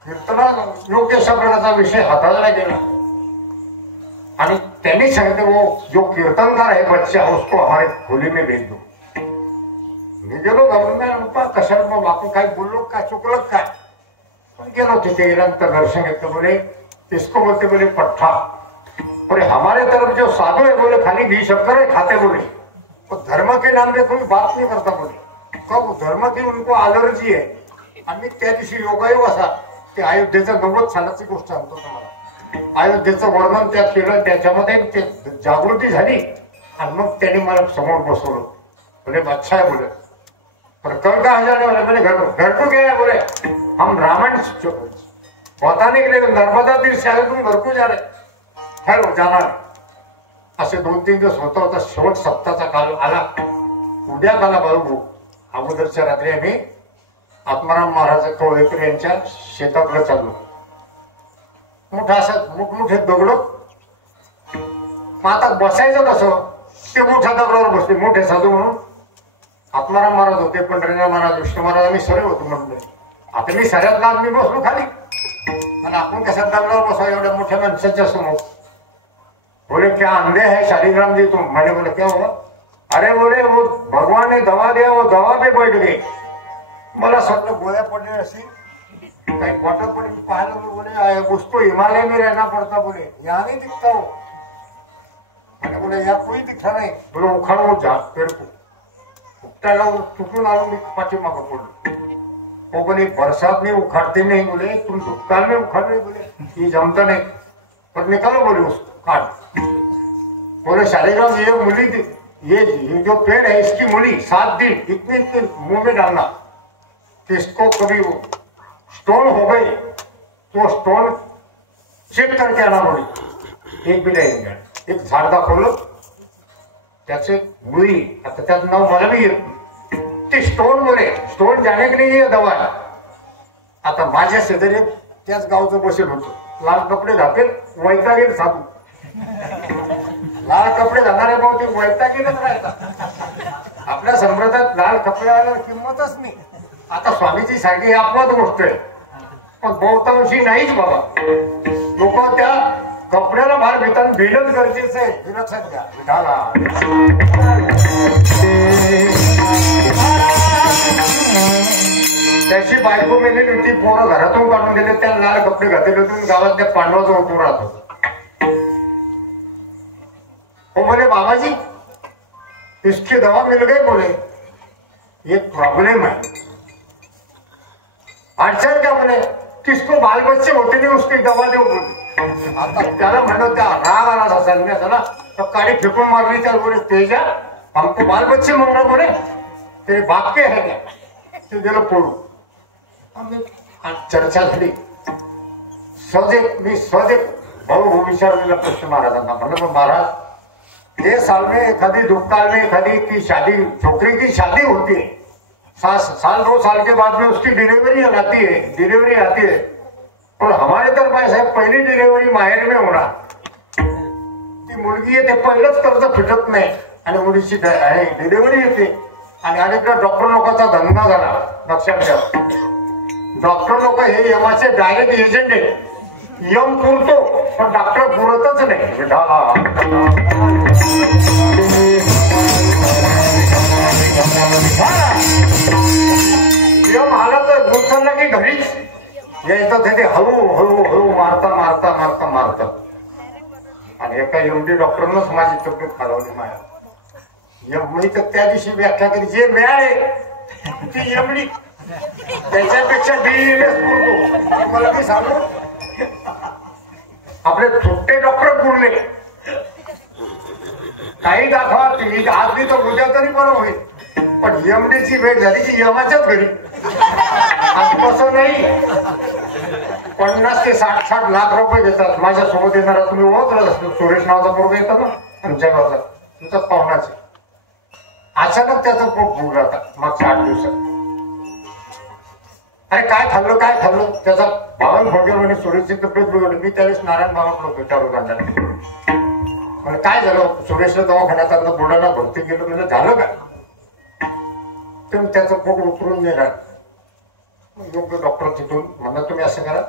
कीर्तनात योग्य अशा प्रकारचा विषय हाताळला गेला आणि त्यांनी सांगितले वो जो कीर्तनकार है बच्चा उसको हमारे खोली में भेज दो. मी गेलो गव्हर्नमेंट कशाला मग आपण काय बोललो काय चुकलं काय. पण गेलो तिथे गेल्यानंतर दर्शन घेतलं. बोले इसको बोलते बोले पट्ठा. बोले हमारे तरफ जो साधु है बोले खाली 20 शक्कर है खाते बोले. तो धर्म के नाम पे कोई बात नहीं करता बोले. कब धर्म की उनको एलर्जी है. आणि त्या दिवशी योगायोग असा ते अयोध्येचं 90 सालाची गोष्ट सांगतो तुम्हाला. अयोध्येचं वर्णन त्यात केलं. त्याच्यामध्ये ते जागृती झाली आणि मग त्यांनी मला समोर बसवलं. बोले अच्छा है बोले पर कल का हजार बोले घर को गया है बोले हम रामायण बताने के लिए नर्मदा तीर से आगे तुम घर को जा रहे है जाणार. असे 2-3 दिवस होता होता शेवट सप्ताहाचा काल आला. उद्या काला बरोबर अगोदरच्या रात्री आम्ही आत्माराम महाराज कवळेकर यांच्या शेताकडे चाललो. मोठा असं मोठमोठे दगड. आता बसायचं कसं ते मोठ्या दगडावर बसले. मोठे साधू म्हणून आत्माराम महाराज होते, पंढरीनाथ महाराज, विष्णू महाराज आम्ही सर्व होतो म्हणले. आता मी सगळ्यात लाग मी बसलो खाली. आणि आपण कशा दगडावर बसावं एवढ्या मोठ्या माणसाच्या समोर. बोले क्या अंधे है शालिग्राम जी तुम. मैंने बोले क्या हुआ. अरे बोले वो भगवान ने दवा दिया वो दवा पे बैठ गए. मला सगळं गोळ्या पडले असेल काही बॉटल पडली पाहिलं. बोले उसको हिमालय में रहना पड़ता बोले यहाँ नहीं दिखता हो. मैंने बोले यहाँ कोई दिखा नहीं. बोले उखाड़ वो जा पेड़ को. उठायला चुकून आलो मी पाठीमागं पडलो. वो बोले बरसात में उखाड़ते नहीं बोले तुम दुकान में उखाड़ रहे बोले ये जमता नहीं पर निकालो बोले उसको काट. बोले शालिग्राम ये मूली ये जो पेड़ है इसकी मूली 7 दिन इतने मुंह में डालना. इसको कभी स्टोन हो गई तो स्टोन चेक करके आना बोले. एक भी नहीं. एक झाड दाखवलं त्याचे मुळी. आता त्याचं नाव मला भी ते स्टोन बोले स्टोन जाने के लिए दवा है. आता माझ्या शेजारी त्याच गावचं बसेल होतं. लाल कपडे घातेल वैतागेल साधू. लाल कपडे घालणारे भाऊ ते वैतागेलच राहतात. आपल्या संप्रदायात लाल कपड्याला किंमतच नाही. आता स्वामीजी सारखी अपवाद गोष्ट आहे पण बहुतांशी नाहीच बाबा. लोक त्या कपड्याला फार भेटतात. भिडत गरजेचं आहे. हे लक्षात घ्या. विठाला त्याची बायको मेलेली होती, पोरं घरातून काढून दिले, त्या लाल कपडे घातले होते, गावात त्या पांडवाचा उतू राहतो. वो बोले बाबा जी इसकी दवा मिल गई. बोले एक प्रॉब्लम है. अडचण क्या? बोले किसको बाल बच्चे होते नहीं उसकी दवा दो. आता त्याला म्हणलं, त्या राग आला था संन्यास ना, तो काडी फेकून मारली. त्याला बोले तेजा हमको बाल बच्चे मांगना. बोले तेरे बाप के है क्या? ते दिलं पोरू. चर्चा झाली. मी सहज भाऊ विचारलेला प्रश्न महाराजांना. म्हणलं महाराज, ये साल में एखादी दुष्काल में एखादी की शादी, छोकरी की शादी होती है, साल 2 साल के बाद में उसकी डिलीवरी आती है. और हमारे तरफ ऐसा है, पहली डिलीवरी माहेर में होणार. ती मुलगी आहे ते पहिलंच कर्ज फिटत नाही आणि मुलीची डिलिव्हरी येते. आणि अनेकदा डॉक्टर लोकांचा धंदा झाला. लक्षात घ्या, डॉक्टर लोक हे यमाचे डायरेक्ट एजंट आहे. यम पुरतो पण डॉक्टर पुरतच नाही. यम आला तर गुंतवला की घरीच यायचं. ते हळू मारता आणि एका एमडी डॉक्टरनंच माझी तब्येत खालवली. माझ्या मी तर त्या दिवशी व्याख्या केली, जे मिळाले ती एमडी, त्याच्यापेक्षा DNS पुरतो. मला ते सांगू, आपले छोटे डॉक्टर पुरले. काही दाखवा तुम्ही, आज मी तर उद्या तरी बरं होईल, पण एमडीची वेळ झाली की यमाच्याच घरी. आज कसं नाही, 50 ते 60 लाख रुपये घेतात. माझ्या सोबत येणारा तुम्ही ओळखलं असतो, सुरेश नावाचा पोरगा येतो ना तुमच्या गावाचा, तुमचा पाहुणाच. अचानक त्याचं पोट फुगलं आता मागच्या 8 दिवसात. अरे काय खाल्लं त्याचा भावन फोडलं म्हणे, सुरेशची तब्येत बिघडली. मी त्यावेळेस नारायण बाबाकडे विचारू कांदा म्हणजे काय झालं. सुरेशला दवाखान्यात आणलं, बुडाला भरती केलं. म्हणजे झालं काय? तर त्याचं पोट उतरून नेणार. योग्य डॉक्टर तिथून म्हणा, तुम्ही असं करा,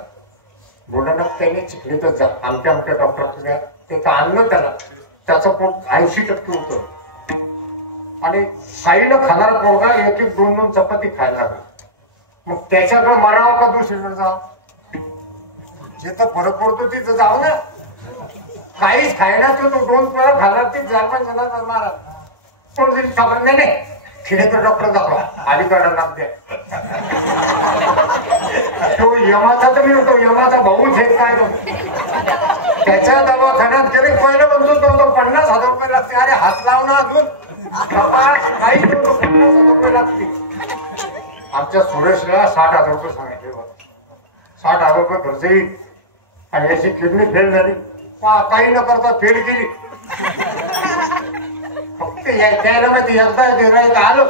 बुलढाणा त्याने चिखलीतच जा, आमच्या डॉक्टर ते आणलं त्याला. त्याचं पोट 80% होतं. आणि साईनं खाणारा पोरगा 1-2 चपाती खायला लागला. मग त्याच्याकडे मारावं का दुसरीकडे जावं? जिथं फरक पडतो तिथं जाऊ ना. काहीच खायला तो 2 वेळा खाणार, ती 4-5 जणांना मारा. कोणतरी सापडले नाही, खिडेकर डॉक्टर दाखवा, अलीकडे लागते. तो यमाचा तर मी होतो, यमाचा भाऊच हे काय तो. त्याच्या दवाखान्यात गेले, पहिलं म्हणतो तो 50,000 रुपये लागते. अरे हात लावणं अजून काही 50,000 रुपये लागते. आमच्या सुरेशला 60,000 रुपये सांगितले. 60,000 रुपये खर्च येईल. आणि याची किडनी फेल झाली, काही न करता फेल केली. फक्त त्याला माहिती, एकदा गिऱ्हाईक आलं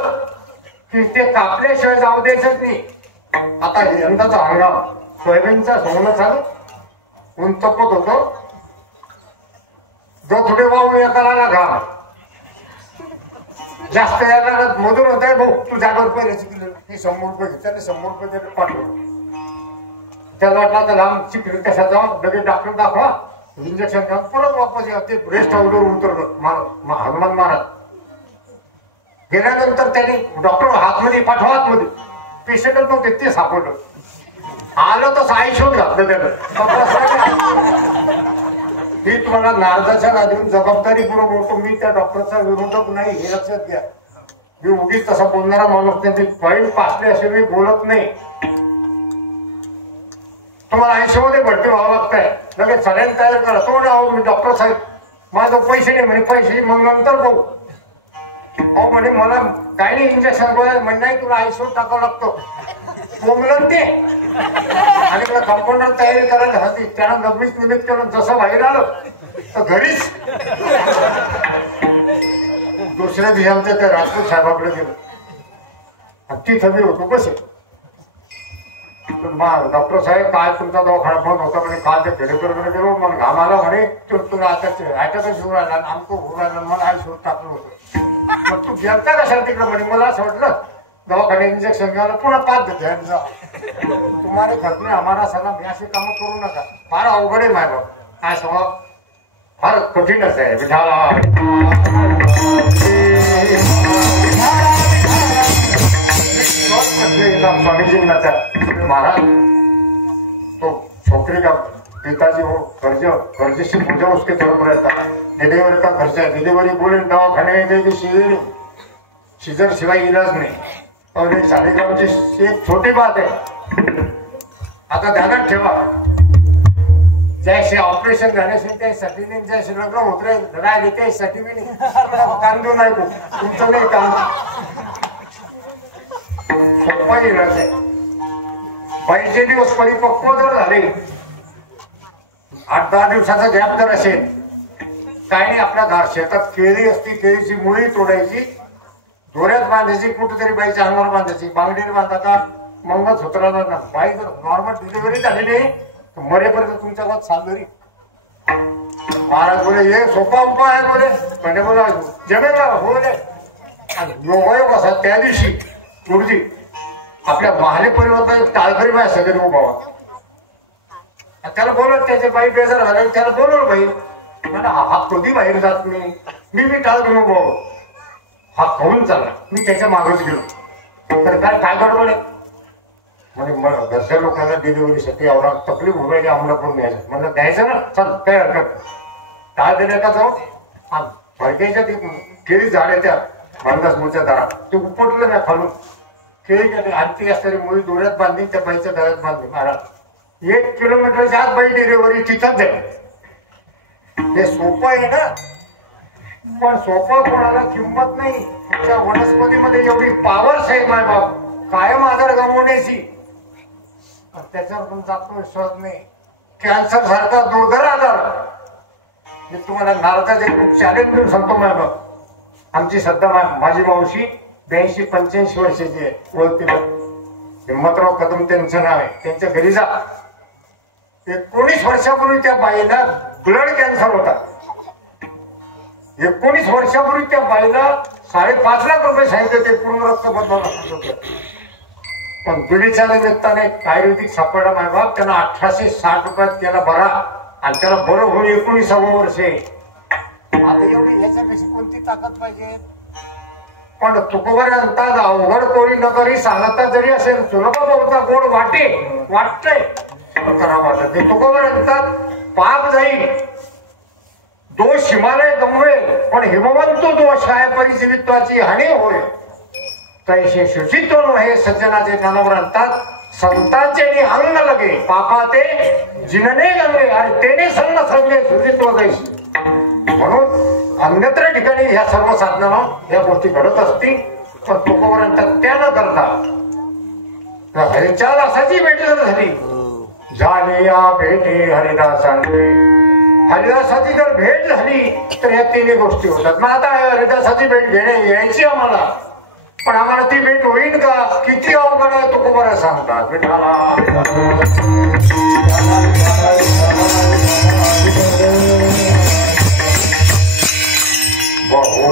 की ते कापल्याशिवाय जाऊ द्यायचंच नाही. आता यंदाचा हंगाम सोयाबीनचा सोनं चालू, ऊन तपत होतो. जो थोडे वाहून एकाला घाम जास्त यायला मधून होत आहे. भाऊ तू जागा रुपये किलो, हे 100 रुपये घेतले, 100 रुपये त्याला पाठवलं. त्याला वाटलं तर लांबची फिरून कशा जाऊ, लगेच डॉक्टर दाखवा, इंजेक्शन घ्या, परत वापस या. ते रेस्ट हाऊसवर उतरलं हनुमान महाराज. गेल्यानंतर त्याने डॉक्टर हातमध्ये पाठवा, आतमध्ये पेशंटच नव्हते, ते सापडलं. आलं तसं आईशोध घातलं त्यानं. मी तुम्हाला नारदाच्या गादीवरून जबाबदारी पूर्वक बोलतो, मी त्या डॉक्टरचा विरोधक नाही, हे लक्षात घ्या. मी उगीच तसा बोलणारा माणूस नाही. पॉईंट पासले असे मी बोलत नाही. तुम्हाला 80 मध्ये भरती व्हावं लागतंय, लगेच सगळ्यांनी तयार करा. तो अहो मी डॉक्टर साहेब माझं पैसे नाही म्हणे. पैसे मग नंतर बघू. अहो म्हणे मला काही नाही, इंजेक्शन गोळ्या म्हणे नाही, तुला 80 टाकावं लागतो. बोंबलं ते. आणि मला कंपाऊंडर तयारी करायला हवी. त्यानं गमनीत निमित्त करून जसं बाहेर आलं तर घरीच दुसऱ्या दिवशी आमच्या त्या राजपूत साहेबाकडे गेलो. तिथं मी होतो कसे. डॉक्टर साहेब काय तुमचा दवाखाना बंद होता म्हणे, काल ते खेडेकरकडे गेलो. मग आम्हाला म्हणे तुला आता शिवून राहिला, आमको होऊन राहिला, मला शिवून टाकलं होतं. मग तू गेलता कशाला तिकडं म्हणे. मला असं वाटलं दवाखान्यात इंजेक्शन घ्यायला पुन्हा 5 देते. तुम्हाला खत नाही, आम्हाला सगळं मी अशी कामं करू नका. फार अवघड आहे माय बाप. काय स्वभाव फार कठीणच आहे. विठाला स्वामीजींना त्या महाराज तो छोकरी का पिताजी हो कर्ज से पूजा उसके तरफ रहता डिलीवरी का खर्चा है। डिलीवरी बोले दवाखाने में गई कि सीजर शिवाय इलाज नहीं। और एक शाळेगावची एक छोटी बात आहे, आता ध्यानात ठेवा, जैसे ऑपरेशन झाल्याशी त्यासाठी नाही, जैसे लग्न होत राहिले त्यासाठी मी काम देऊ नाही तुमचं नाही काम सोपा इलाज आहे। पैसे दिवस परिपक्व जर झाले 8-10 दिवसाचा गॅप जर असेल, काही नाही आपल्या शेतात केळी असती, केळीची मुळी तोडायची, दोऱ्यात बांधायची, कुठेतरी बाईच्या अंगावर बांधायची, बांगडीने बांधायचा, मंगळसूत्राला ना। बाई जर नॉर्मल डिलिव्हरी झाली नाही तर मरेपर्यंत तुमच्या गावात सालगरी। महाराज बोले हे सोपा उपाय आहे बोले, म्हणजे बोला जमेल ना बोले। योगायोग असा त्या दिवशी गुरुजी आपल्या महाले परिवर्तन टाळकरी बाय सगळे उभा होता, त्याला बोलत त्याचे बाई बेजार झाले, त्याला बोलवलं बाई मला हा कधी बाहेर जात नाही, मी टाळकरी उभा हा खाऊन चालला, मी त्याच्या मागच गेलो, तर काय गडबड आहे म्हणजे घरच्या लोकांना डिलिव्हरीसाठी एवढा तकलीफ उभे अमरापूर न्यायचं म्हणलं द्यायचं ना, चल काय हरकत टाळ देण्या का जाऊ फडक्याच्या केळी झाडे त्या बांधासमोरच्या दारात ते उपटलं नाही खालून, केळी आणखी असणारी मुळी दोऱ्यात बांधली, त्या बाईच्या दारात बांधली। महाराज 1 किलोमीटरच्या आत बाई डिलिव्हरी तिथंच झाली। हे सोपं आहे ना, पण सोपं कोणाला किंमत नाही। तुमच्या वनस्पतीमध्ये एवढी पावर्स आहे माय बाप, कायम आजार गमवण्याची, त्याच्यावर तुमचा आत्मविश्वास नाही। कॅन्सर सारखा दुर्धर आजार, मी तुम्हाला नारदाचे खूप चॅलेंज देऊन सांगतो माय बाप। आमची सध्या माझी मावशी 82-85 वर्षाची आहे, ओळखीला हिम्मतराव कदम त्यांचं नाव आहे, त्यांच्या घरी जा। 19 वर्षापूर्वी त्या बाईला ब्लड कॅन्सर होता, 19 वर्षापूर्वी त्या बाईला 5.5 लाख रुपये सांगितले ते पूर्ण रक्त बदलावं होतं, पण पिढीच्या निमित्ताने आयुर्वेदिक सापडला माय बाप, त्यांना 1860 रुपयात केला बरा, आणि त्याला बरं होऊन 19वे वर्ष आहे। आता एवढी याच्यापेक्षा कोणती ताकद पाहिजे? पण तुकोबऱ्यांतात अवघड कोणी न करी सांगता जरी असेल सुलभ होता गोड वाटतंय करा वाटत ते तुकोबऱ्यांतात पाप जाईल, दोष हिमालय गमवेल, पण हिमवंत दोष काय परिजीवित्वाची हानी होय, तैसे शुचित्व नव्हे सज्जनाचे ज्ञानावर आणतात, संतांचे अंग लगे पापा ते जिनने गंगे आणि तेने सन्न संगे शुचित्व गैस। म्हणून अन्यत्र ठिकाणी ह्या सर्व साधनानं या गोष्टी घडत असतील, पण तुकोबऱ्यांच्या त्या न करता हरिच्या दासाची भेट झाली, झाली या भेटी हरिदासांची। हरिदासाची जर भेट झाली तर या 3 गोष्टी होतात। मग आता हरिदासाची भेट घेणे यायची आम्हाला, पण आम्हाला ती भेट होईल का? किती अवघड आहे तुकोबरा सांगतात विठाला। Oh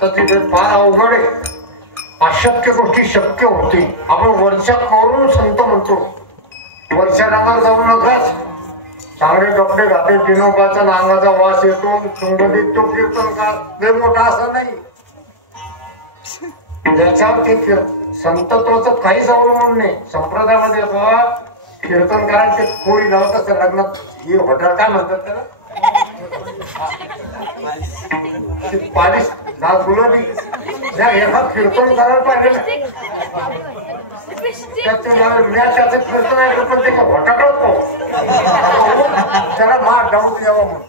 संतांची भेट फार अवघड आहे. अशक्य गोष्टी शक्य होती. आपण वर्षा करून संत म्हणतो. वर्षा नांगावर जाऊ नकाच. चांगले कपडे घाते, दिनोबाचा नांगाचा वास येतो, संगतीत तो कीर्तन का लय मोठा असा नाही. त्याच्यावर ते संतत्वाचं काहीच अवलंबून नाही. संप्रदायामध्ये कीर्तनकारांचे कोळी लावत असतं लग्नात. हे हॉटेल काय म्हणतात त्याला, पालिश ना गुलाबी एका कीर्तन करायला पाहिजे ना. त्याचं कीर्तन आहे पण ते घोटाळतो. त्याला मा डाऊट यावा म्हणून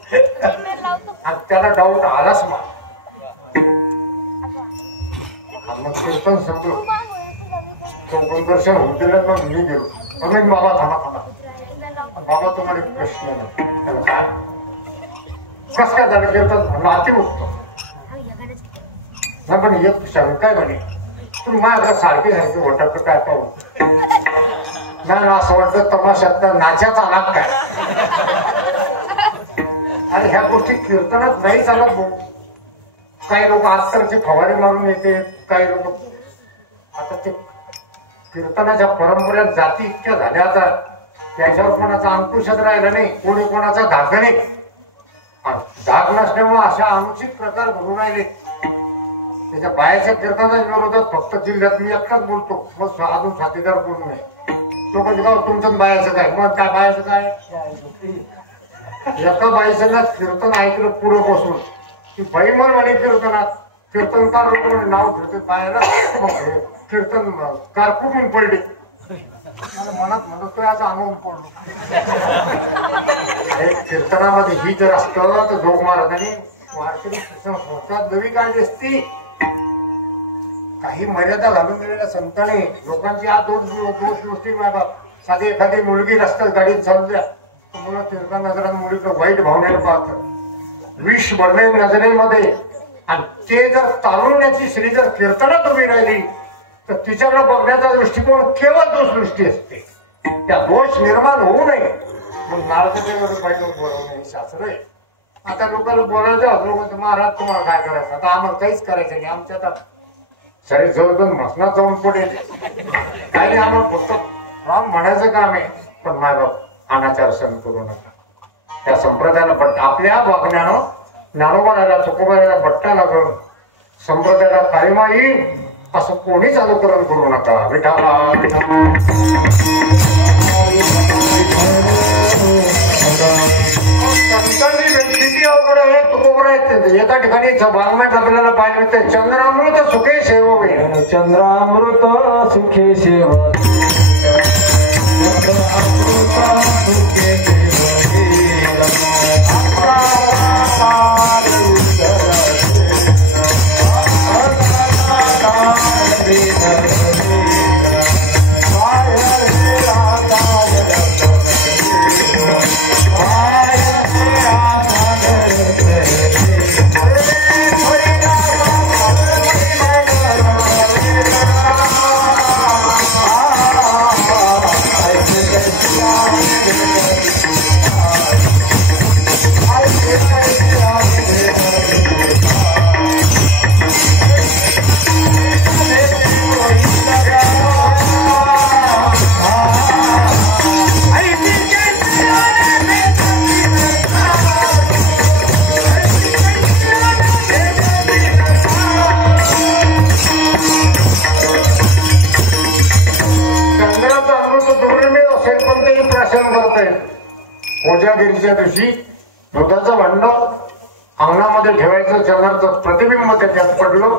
त्याला डाऊट आलाच मा. मग कीर्तन संपलं. चौकोन दर्शन होऊ दिलं. मग मी गेलो. मग बाबा थांबा. बाबा तुम्हाला एक प्रश्न नाही. त्याला काय कस काय झालं कीर्तन नाती उठतो ना. पण एक शंका आहे म्हणे, तुम्ही माझ्या सारखे वाटत काय पाहू नाही. असं वाटतं तमाशात नाच्यात आला काय. आणि ह्या गोष्टी कीर्तनात नाही चालत भाऊ. काही लोक आजकालचे फवारे मारून येते. काही लोक आता ते कीर्तनाच्या परंपरेत जाती इतक्या झाल्या आता त्याच्यावर कोणाचा अंकुशच राहिला नाही. कोणी कोणाचा धाक नाही. धाक नसल्यामुळे अशा अनुचित प्रकार घडून राहिले. त्याच्या बायाच्या कीर्तनाच्या विरोधात फक्त जिल्ह्यात मी एकटाच बोलतो. मग अजून साथीदार कोण नाही. लोक गाव तुमचं बायाचं काय, मग काय बायाचं काय. एका बाईचं ना कीर्तन ऐकलं पुढं बसून ती बाई मग म्हणे कीर्तनात कीर्तनकार लोक नाव ठेवते बायाला. मग कीर्तनकार कुठून पडले मला मनात म्हणतो तो याचा अनुभव पडलो. कीर्तनामध्ये ही जर असतं तर जोग महाराजांनी वारकरी संस्थात नवी काढली असती. काही मर्यादा घालून दिलेल्या संतांनी लोकांची आज दोष गोष्टी साधी एखादी मुलगी रस्त्यात गाडीत चालल्या तुम्हाला तिरका नजरात मुलीकडे वाईट भावनेला पाहतं. विष भरणे नजरेमध्ये. आणि ते जर तारुण्याची श्री जर कीर्तनात उभी राहिली तर तिच्याकडे बघण्याचा दृष्टिकोन केवळ दोष दृष्टी असते. त्या दोष निर्माण होऊ नये मग नारदाच्या बाईक बोलवणे शास्त्र आहे. आता लोकांना बोलायचं लोक महाराज तुम्हाला काय करायचं. आता आम्हाला काहीच करायचं नाही. आमच्या आता शरीर जवळ मसनात जाऊन पडेल. काही नाही आम्हाला फक्त राम म्हणायचं काम आहे. पण माय बाप अनाचार सहन करू नका. त्या संप्रदायाला बट्टा आपल्या वागण्यानं ज्ञानोबाला तुकोबाला बट्टा लागून संप्रदायाला काळीमा येईल असं कोणीच अनुकरण करू नका. विठाला संतांची किती अवघड आहे. तुकोबर आहेत एका ठिकाणी बांगम्यात आपल्याला पाहिजे चंद्रामृत सुखे सेवे. चंद्रामृत सुखे सेव. कोजागिरीच्या दिवशी दुधाचं भांड अंगणामध्ये ठेवायचं. चंद्राचं प्रतिबिंब त्याच्यात पडलं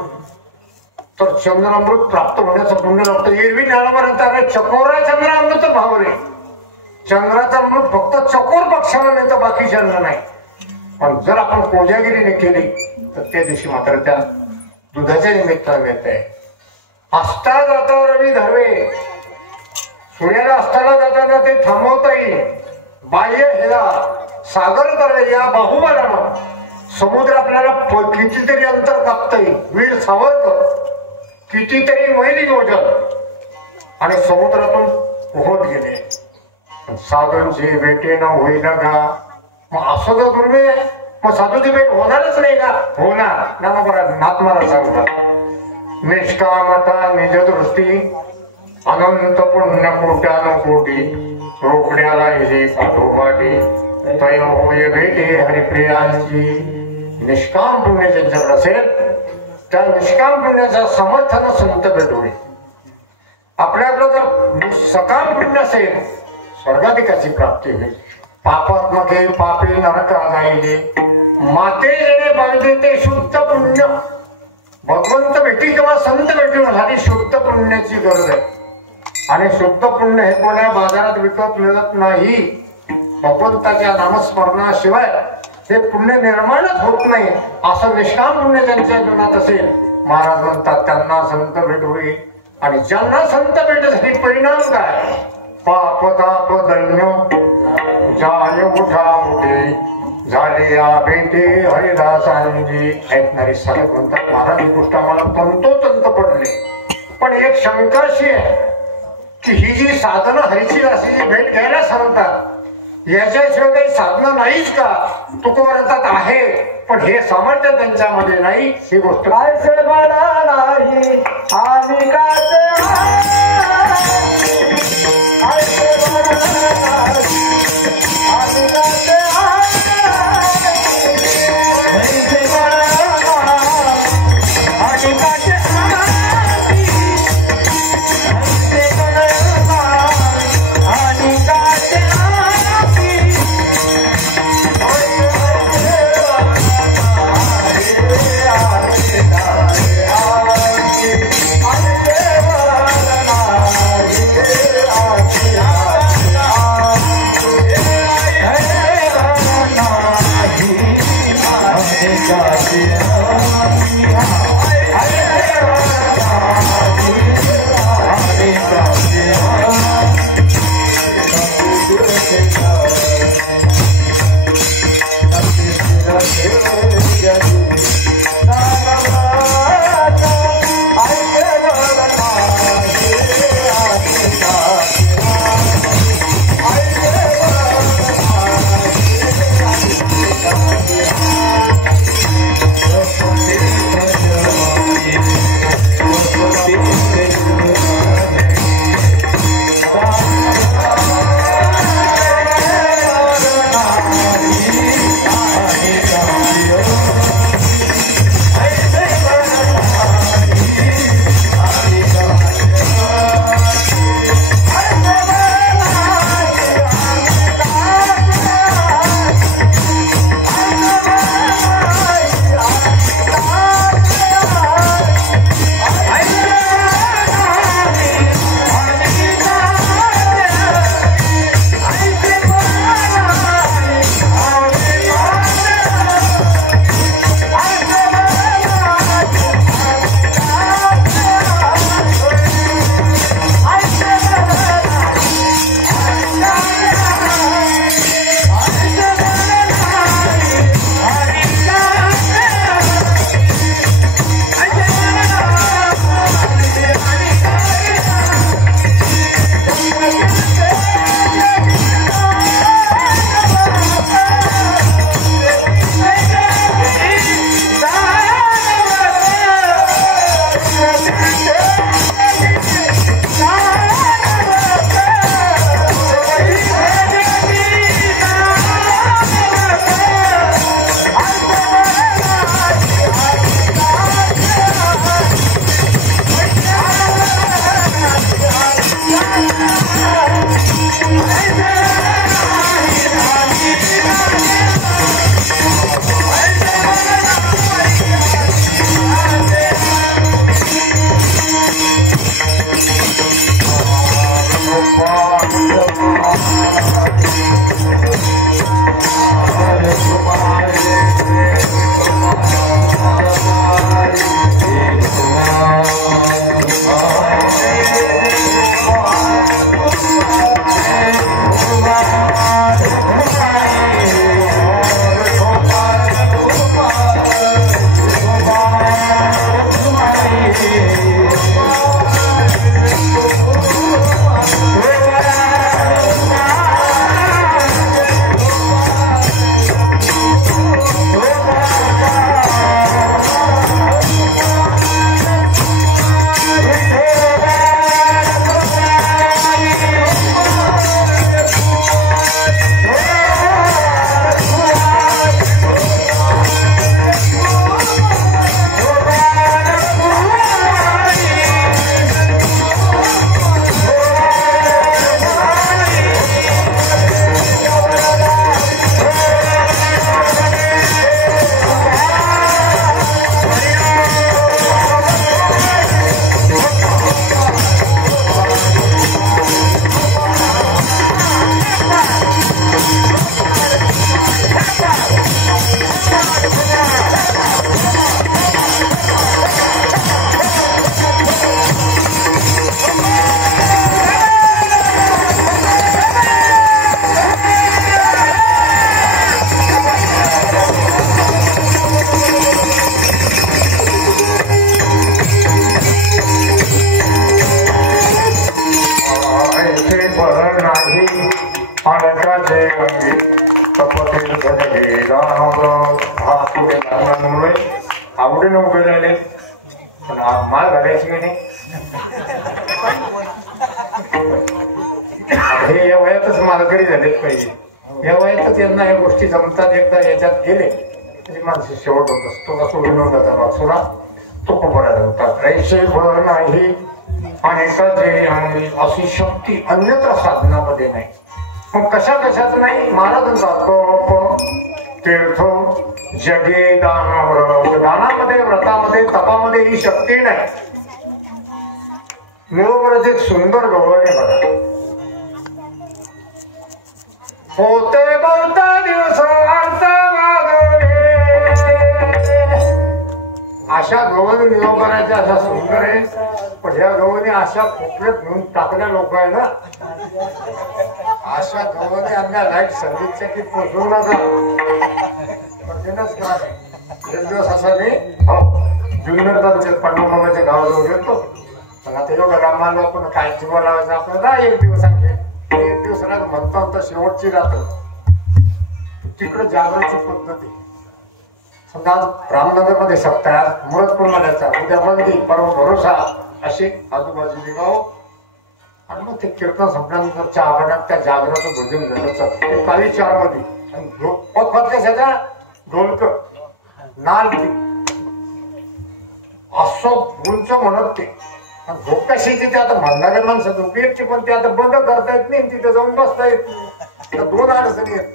तर चंद्रामृत प्राप्त होण्याचं पुण्य लागतं. एरवी ज्ञानोबांना चकोरा चंद्रामृत भावले. चंद्राचा अमृत फक्त चकोर पक्षाला नाही तर बाकीच्यांना नाही. पण जर आपण कोजागिरीने केली तर त्या दिवशी मात्र त्या दुधाच्या निमित्ताने मिळते. असता जाता रवी धरवे. सूर्याला असताना जाताना ते थांबवता येईल. बाह्य हेला सागर करणे या बाहुबलानं समुद्र आपल्याला कितीतरी अंतर कापता येईल. वीर सावरकर कितीतरी मैल योजन आणि समुद्रातून पोहत गेले. सागरचे भेटे न होईना का. मग असं जर दुर्मिळ आहे मग साधूची भेट होणारच नाही का? होणार. नाथमारा सांगतात निष्कामता निज दृष्टी अनंत पुण्य कोट्यानुकोटी रोकड्याला हे पाठोपाठी तय होय भेटे हरिप्रियांची. निष्काम पुण्य ज्यांच्याकडे असेल त्या निष्काम पुण्याचा समर्थन संत भेट होईल. आपल्याकडे जर सकाम पुण्य असेल स्वर्गाधिकाची प्राप्ती होईल. पापात्मके पापी नरक जाईले माते जेणे बळते ते शुद्ध पुण्य. भगवंत भेटी किंवा संत भेटीसाठी शुद्ध पुण्याची गरज आहे. आणि शुद्ध पुण्य हे कोण्या बाजारात विकत मिळत नाही. भगवंताच्या नामस्मरणाशिवाय हे पुण्य निर्माणच होत नाही. असं निष्काम पुण्य ज्यांच्या जीवनात असेल महाराज म्हणतात त्यांना संत भेट होईल. आणि ज्यांना संत भेटसाठी परिणाम काय? पाप ताप दैन्य जाय उठा उठे झाले या भेटे हरिदासांची. ऐकणारी साधक म्हणतात महाराज ही गोष्ट आम्हाला तंतोतंत पडले. पण एक शंका अशी आहे की ही जी साधनं हरिदासाची भेट घ्यायला सांगतात याच्याशिवाय काही साधनं नाहीच का? तुकोबरात आहे पण हे सामर्थ्य त्यांच्यामध्ये नाही. ही गोष्ट माळ घालायची की नाही हे या वयातच मालकरी झालेच पाहिजे या वयातच यांना या गोष्टी जमतात एकदा याच्यात गेले तरी माणसे शेवट होत असतो असं विनोदाचा बासुरा तो बरा होतात ऐसे भर नाही आणि अशी शक्ती अन्यत्र साधनामध्ये नाही मग कशा कशात नाही महाराजांचा तप तीर्थ जगे दान दानामध्ये व्रतामध्ये तपामध्ये ही शक्ती नाही बरोबरच एक सुंदर गवळ आहे बघा होते बहुता दिवस अर्थ मागवले अशा गवळी निरोबराच्या अशा सुंदर आहे पण ह्या गवळी अशा कोपऱ्यात घेऊन टाकल्या लोक आहे ना अशा गवळी आमच्या लाईट संगीतच्या की पोचवू नका एक दिवस असा मी जुन्नर तालुक्यात पांडुरंगाच्या गावाजवळ गेलो पण आता एवढं रामाला पण काय जीवा लावायचं आपल्याला एक दिवस एक दिवस म्हणतो आता शेवटची रात्र तिकडे जागराची पद्धती समजा रामनगर मध्ये सप्ताह मुळत पुरमाल्याचा उद्या बंदी परवा भरोसा असे आजूबाजूचे गाव आणि मग ते कीर्तन संपल्यानंतर चहा पाण्यात त्या जागराचं भजन झालं काळी 4 मध्ये आणि कशाचा ढोलक नाल असं उंच म्हणत ते झोप कशाची ते आता म्हणणारे माणसं झोपेची पण ते आता बंद करता येत नाही तिथे जाऊन बसता येत नाही 2 अडचणी येत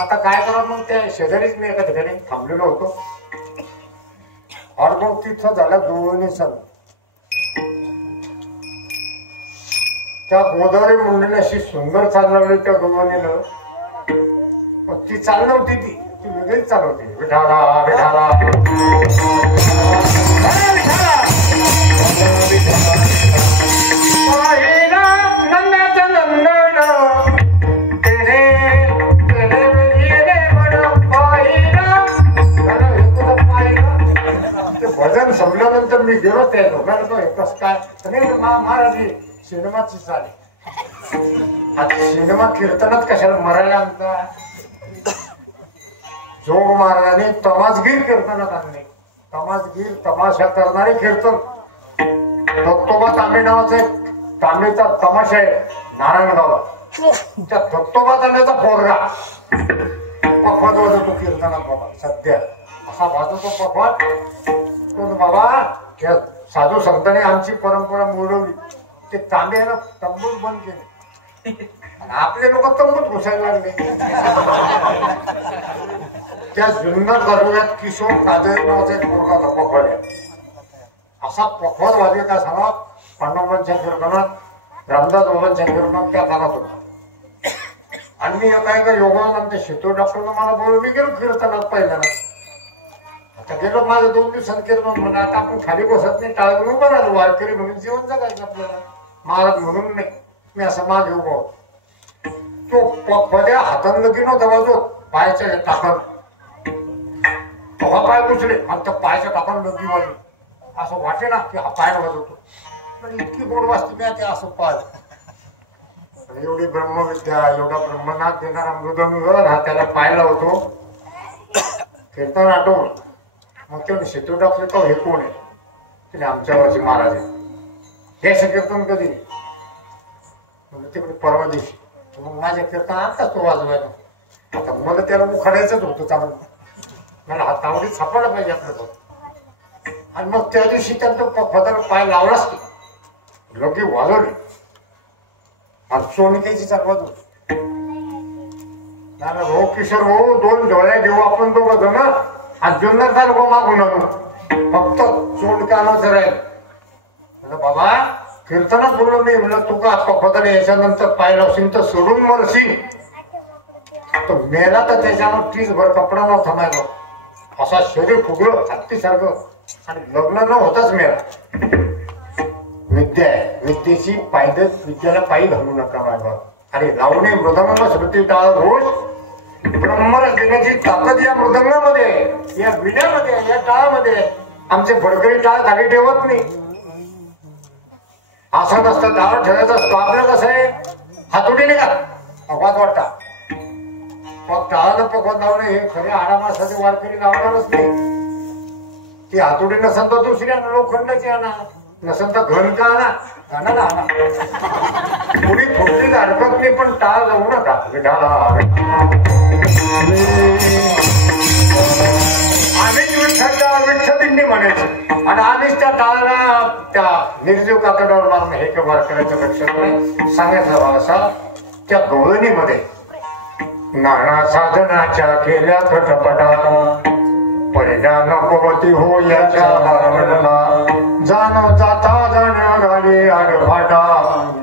आता काय करा मग त्या शेजारीच मी एका ठिकाणी थांबलेलो होतो और मग तिथं झाला दोन्ही सण त्या गोदावरी मुंडीने अशी सुंदर चालवली त्या दोन्हीनं पण ती चालवती ती वेगळीच चालवती विठाला विठाला नंदाचं नंदन भजन संपल्यानंतर मी गेलो त्या कस काय महाराज सिनेमाची चाले सिनेमा कीर्तनात कशाला मरायला आणता जोग महाराजांनी तमासगीर कीर्तनात आणले तमासगीर तमाशा करणारे कीर्तन दत्तोबा तांबे नावाचा एक तांबेचा तमाशा आहे नारायणगावला त्या दत्तोबा तांब्याचा पोरगा पखवाज वाजवतो कीर्तनात बाबा सध्या असा वाजवतो पखवाज बाबा त्या साधू संतांनी आमची परंपरा मोडवली ते तांब्याला तंबूच बंद केले आपले लोक तंबूत घुसायला लागले त्या जुन्नर तालुक्यात किशोर काजळे नावाचा एक पोरगा होता पखवाड्या असा पखवाज वाजवे का सांगा पांडुरंगाच्या कीर्तनात रामदास बाबांच्या कीर्तनात त्या तानात होता आणि मी एका योगाला आमच्या शेतू डॉक्टरनं मला बोलू मी गेलो कीर्तनात पहिल्यांदा आता गेलो माझं 2 दिवसात कीर्तन म्हणून आता आपण खाली बसत नाही टाळ घेऊन उभं राहिलो वारकरी म्हणून जीवन जगायचं आपल्याला महाराज म्हणून नाही मी असं मागे उभा होतो तो पखवाड्या हातानं लगी नव्हता वाजवत पायाच्या टाकन पाय उचले आणि त्या पायाच्या टाकन लगी वाजली असं वाटे ना की हा पाय वाजवतो पण इतकी गोड वाजते मी ते असं पाय एवढी ब्रह्मविद्या एवढा ब्रह्मनाथ देणारा मृदंग हा त्याला पाहायला होतो कीर्तन आठवण मग ते शेतू डॉक्टर तो हे कोण आहे तिने आमच्या वरची महाराज आहे हे कीर्तन कधी तिकडे परवा दिवशी मग माझ्या कीर्तन आताच तो वाजवायला आता मला त्याला उखाडायचंच होतं चांगलं मला हा तावडीत सापडला पाहिजे आपल्याला आणि मग त्या दिवशी त्यांचा पदाला पाय लावलाच की लगे वाजवली आणि सोनिकेची चाकवत होती हो किशोर भाऊ 2 डोळ्या घेऊ आपण दोघं जण आणि जुन्नर तालुका मागून आणू फक्त सोडकानाचं राहील बाबा कीर्तनात बोललो मी म्हणलं तू का पदाने याच्यानंतर पाय लावशील तर सोडून मरशील तो मेला तर त्याच्यावर 30 भर कपडा नव्हता नाही असा शरीर फुगलं हत्तीसारखं आणि लग्न न होताच मेला विद्या आहे विद्येची पायदत विद्याला पायी घालू नका माझा अरे लावणे मृदंग श्रुती टाळ घोष ब्रह्मरस देण्याची ताकद या मृदंगामध्ये या विड्यामध्ये या टाळामध्ये आमचे फडकरी टाळ खाली ठेवत नाही असं नसतं टाळ ठेवायचं असतो आपलं कसं आहे हातोडीने का अपात वाटता मग टाळाला पकवत लावणे हे खरे आरामासाठी वारकरी लावणारच नाही ती हातोडी नसन तर दुसरी आणा, लोखंडाची आणा, नसन तर घन का आणा आणा. पुढे फुटली हरकत नाही, पण टाळ जाऊ नका. आम्हीच विठ्ठदिंडी म्हणायचं आणि आम्हीच त्या टाळाला त्या निर्जीव कातडावर मारून हे व्यवहार करायचं. लक्षात सांगायचं असा त्या गवळणीमध्ये नाना साधनाच्या केल्या खटपटा परिणाम नकोवती हो याच्या जाण जाता जाण्या गाडी आडफाटा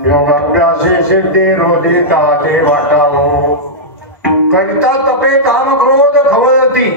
योगाभ्यासी सिद्धी रोदिता ते वाटावो करिता तपे काम क्रोध खवळती.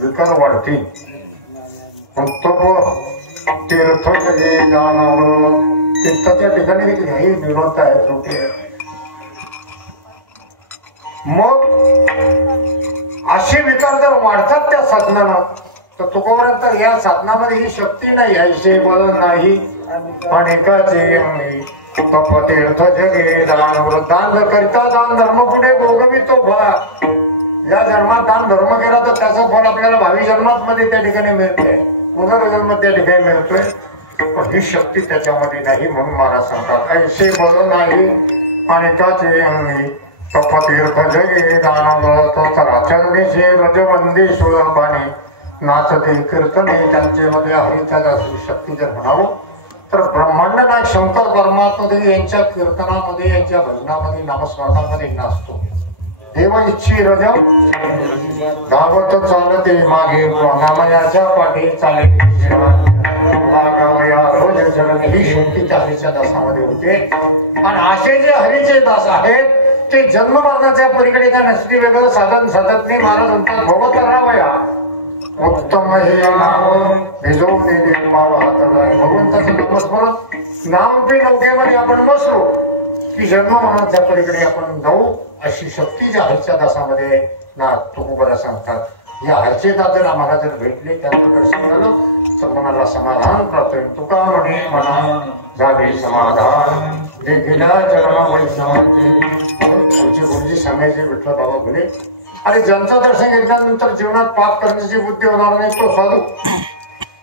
विकार वाढतील. तीर्थजली दानावळ तीर्थाच्या ठिकाणी देखील हे विरोध आहे त्रुटी आहे. मग असे विकार जर वाढतात त्या साधनानं तर तुकोबरांतर या साधनामध्ये ही शक्ती नाही, ऐसे बळ नाही. अनेकाचे तपतीर्थ जगे दानवळ दान करिता दान धर्म पुढे भोगवितो भला या जन्मात दान धर्म केला तर त्याचं फल आपल्याला भावी जन्मात मध्ये त्या ठिकाणी मिळते, पुनर्जन्म त्या ठिकाणी मिळतोय. पण ही शक्ती त्याच्यामध्ये नाही म्हणून महाराज सांगतात ऐसे बळ नाही आणि त्याचे अंगी तपतीर्थ जगे दानवतो चराचरणीचे रजवंदी सुलभाने नाचते कीर्तने त्यांचे मध्ये हरिच्या शक्ती जर म्हणावं तर ब्रह्मांड नायक शंकर परमात्मा यांच्या कीर्तनामध्ये यांच्या भजनामध्ये नामस्मरणामध्ये नाचतो. देव इच्छी रज धावत चालते मागे नामयाच्या पाठी चाले रोज चरण ही शक्ती त्या हरीच्या दासामध्ये होते. आणि असे जे हरीचे दास आहेत ते जन्म मरणाच्या पलीकडे त्या नसती वेगळं साधन साधत नाही. महाराज म्हणतात भगवत रावया उत्तम हे नाव भिजवून भगवंताचं नामस्मरण नामपी नौकेमध्ये आपण बसलो की जन्म मरणाच्या पलीकडे आपण जाऊ अशी शक्ती ज्या हरच्या दासामध्ये ना तुकोबरा सांगतात. या हरचे दास जर आम्हाला जर भेटले त्यांचं दर्शन झालं तर मनाला समाधान प्राप्त होईल. तुका म्हणे मना झाले समाधान देखीला जन्मा आमचे गुरुजी सांगायचे विठ्ठल बाबा घुले अरे ज्यांचं दर्शन घेतल्यानंतर जीवनात पाप करण्याची बुद्धी होणार नाही तो साधू.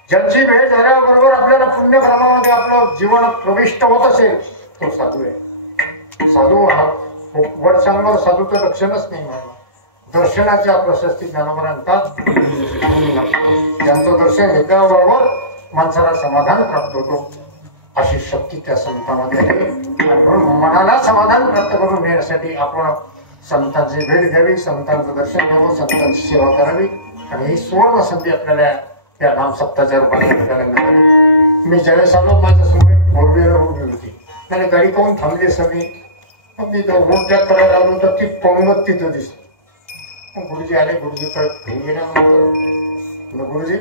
ज्यांची भेट झाल्याबरोबर आपल्याला पुण्यक्रमामध्ये आपलं जीवन प्रविष्ट होत असेल तो साधू आहे. साधू हा वर्षांवर साधूचं लक्षणच नाही. दर्शनाच्या प्रशस्ती ज्ञानावर आणतात. ज्यांचं दर्शन घेतल्याबरोबर माणसाला समाधान प्राप्त होतो अशी शक्ती त्या संतांमध्ये आहे. आणि म्हणून मनाला समाधान प्राप्त करून देण्यासाठी आपण संतांची भेट घ्यावी, संतांचं दर्शन घ्यावं, संतांची सेवा करावी. आणि ही सुवर्ण संधी आपल्याला त्या नाम सप्ताच्या रूपाने मिळाली. मी ज्यावेळेस आलो माझ्या समोर फोर व्हीलर उभी होती. त्याने गाडी पाहून थांबली सगळी. मग मी रोड टॅक करायला आलो तर ती पंगत तिथं दिसली. मग गुरुजी आले. गुरुजीकडे घेऊन गेल्यानंतर गुरुजी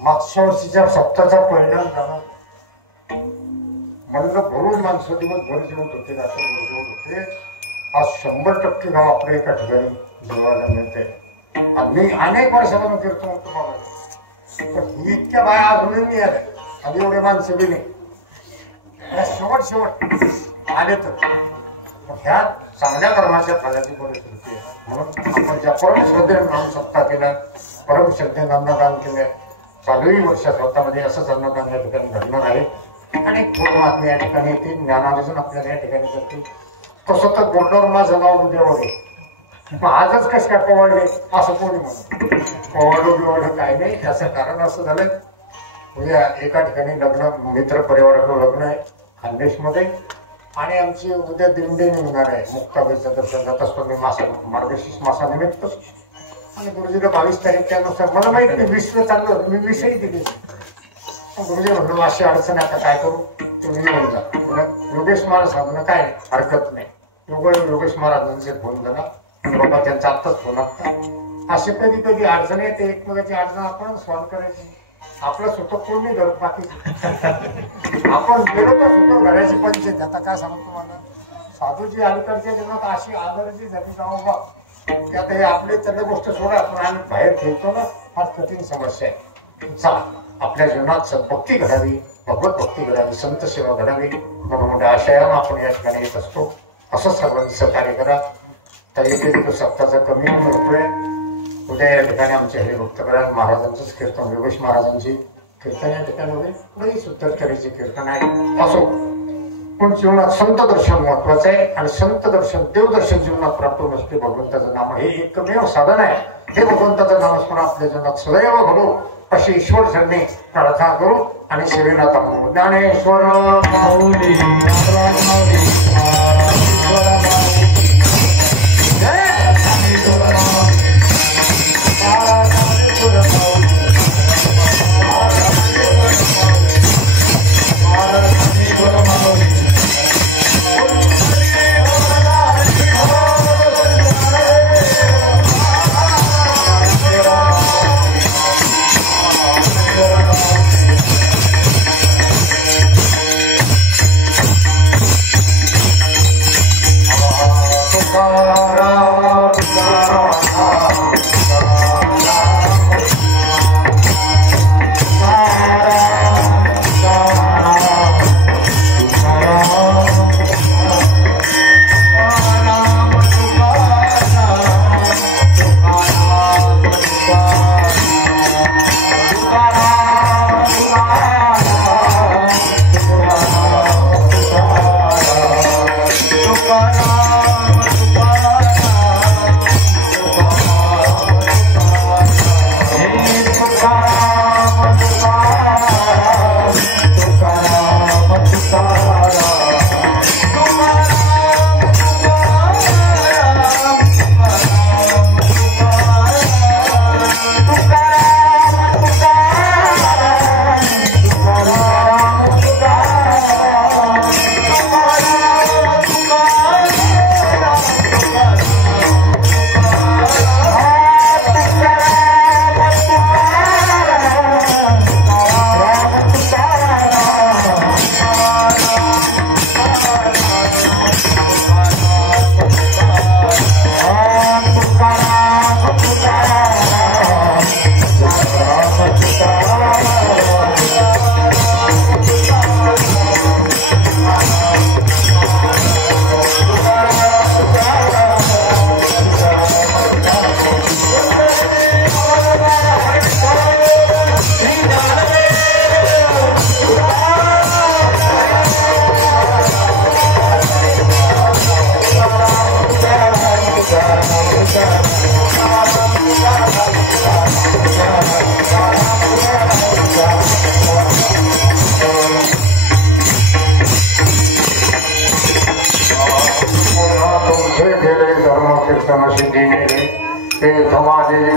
मागच्या वर्षीच्या सप्ताचा परिणाम झाला. म्हणलं भरून माणसं दिवसभर जेवत होते, रात्र जेवत होते. आज 100% गाव आपल्या एका ठिकाणी जेवायला मिळते. मी अनेक वर्षापासून फिरतो म्हणतो बाबा पण इतक्या बाया अजूनही नाही आल्या. आधी एवढे माणसं बी नाही. शेवट आले तर ह्या चांगल्या कर्माच्या फळाची परिस्थिती आहे. म्हणून आपण ज्या परमश्रद्धेने नाम सप्ताह केला, परमश्रद्धेने अन्नदान केलं, चालूही वर्षात स्वतःमध्ये असंच अन्नदान या ठिकाणी घडणार आहे. आणि पूर्णआत्मा या ठिकाणी येते, ज्ञानार्जन आपल्याला या ठिकाणी करते. तसं तर बोर्डावर माझं नाव उद्यावर आहे. मग आजच कसं काय पवाडले असं कोणी म्हणत. पवाडो बिवाडो काय नाही. त्याचं कारण असं झालं उद्या एका ठिकाणी लग्न मित्र परिवाराचं लग्न आहे खानदेशमध्ये. आणि आमची उद्या दिंडी निघणार आहे. मुक्ताबाईचं दर्शन जात असतो मी मार्गशीर्ष मासानिमित्त. आणि गुरुजीला 22 तारीख त्यानुसार मला माहिती नाही 20 चाललं होतं. मी 20ही दिली. गुरुजी म्हणून अशी अडचण आता काय करू तुम्ही येऊन जा. योगेश महाराज म्हणणं काय हरकत नाही. योगेश महाराजांचे फोन झाला बाबा त्यांचा आत्ताच फोन असता. असे कधी कधी अडचण येते. एकमेकाची अडचण आपण सॉल्व्ह करायची. आपलं सुद्धा कोणी घर बाकी आपण गेलो तर सुद्धा घराची पंचायत. आता काय सांगतो तुम्हाला साधूची अलीकडच्या जन्मात अशी आदराची झाली का बाबा की आता हे आपले त्यांना गोष्ट सोडा पण आम्ही बाहेर खेळतो ना फार कठीण समस्या आहे. चला आपल्या जीवनात सद्भक्ती घडावी, भगवत भक्ती घडावी, संत सेवा घडावी म्हणून मोठ्या आशयानं आपण या ठिकाणी येत असतो. असं सर्वांनी सहकार्य करा. तर एक सप्ताहाचा कमी होतोय. उद्या या ठिकाणी आमचे हरिभक्त करा महाराजांचंच कीर्तन, योगेश महाराजांची कीर्तन या ठिकाणी होईल. पुढेही सुद्धकरीचे कीर्तन आहे. असो पण जीवनात संत दर्शन महत्वाचं आहे. आणि संत दर्शन देवदर्शन जीवनात प्राप्त नसते. भगवंताचं नाम हे एकमेव साधन आहे. हे भगवंताचं नामस्मरण आपल्या जीवनात सदैव घडो अशी ईश्वर चरणी प्रार्थना करू. आणि सेवेला थांबू. ज्ञानेश्वर माऊली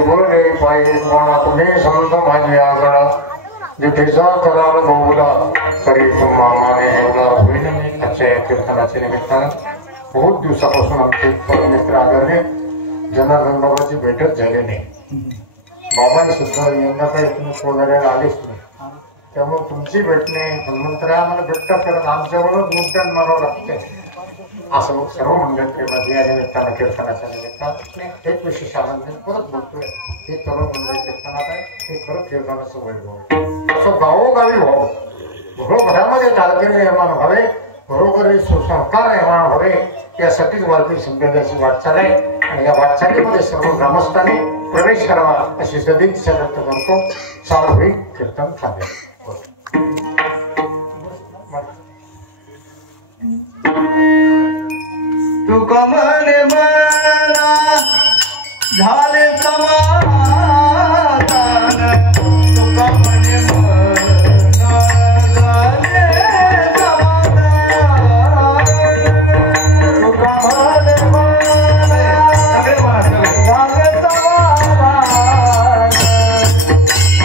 बोले पाहिजे म्हणा तुम्ही समजा माझी आगळा जिथेचा करार बहुला तरी तुम्हा माने एवढा होईल मी आजच्या कीर्तनाच्या निमित्तानं बहुत दिवसापासून आमचे परमित्र आदरणे जनार्दन बाबाची भेटच झाली नाही. बाबांनी सुद्धा यंदा काही तुम्ही कोणाला आलेच नाही. त्यामुळे तुमची भेटणे हनुमंतराय आम्हाला भेटतात कारण आमच्यावरच मुद्द्यान मारावं लागते असं सर्व मंडळ प्रेमाची या निमित्तानं कीर्तनाच्या निमित्तानं एक विशेष आनंद परत बोलतोय हे सर्व मंडळ कीर्तनात आहे हे खरं कीर्तनाचं वैभव असं गावोगावी व्हावं घरोघरामध्ये तालकरी निर्माण व्हावे घरोघरी सुसंस्कार निर्माण व्हावे यासाठीच वारकरी संप्रदायाची वाटचाल आहे आणि या वाटचालीमध्ये सर्व ग्रामस्थांनी प्रवेश करावा अशी सदिच्छा व्यक्त करतो. सामूहिक कीर्तन थांबेल. तुका म्हणे मला झाले समाधान तुका म्हणे मला झाले समाधान तुका म्हणे मला झाले समाधान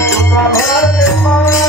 तुका म्हणे मला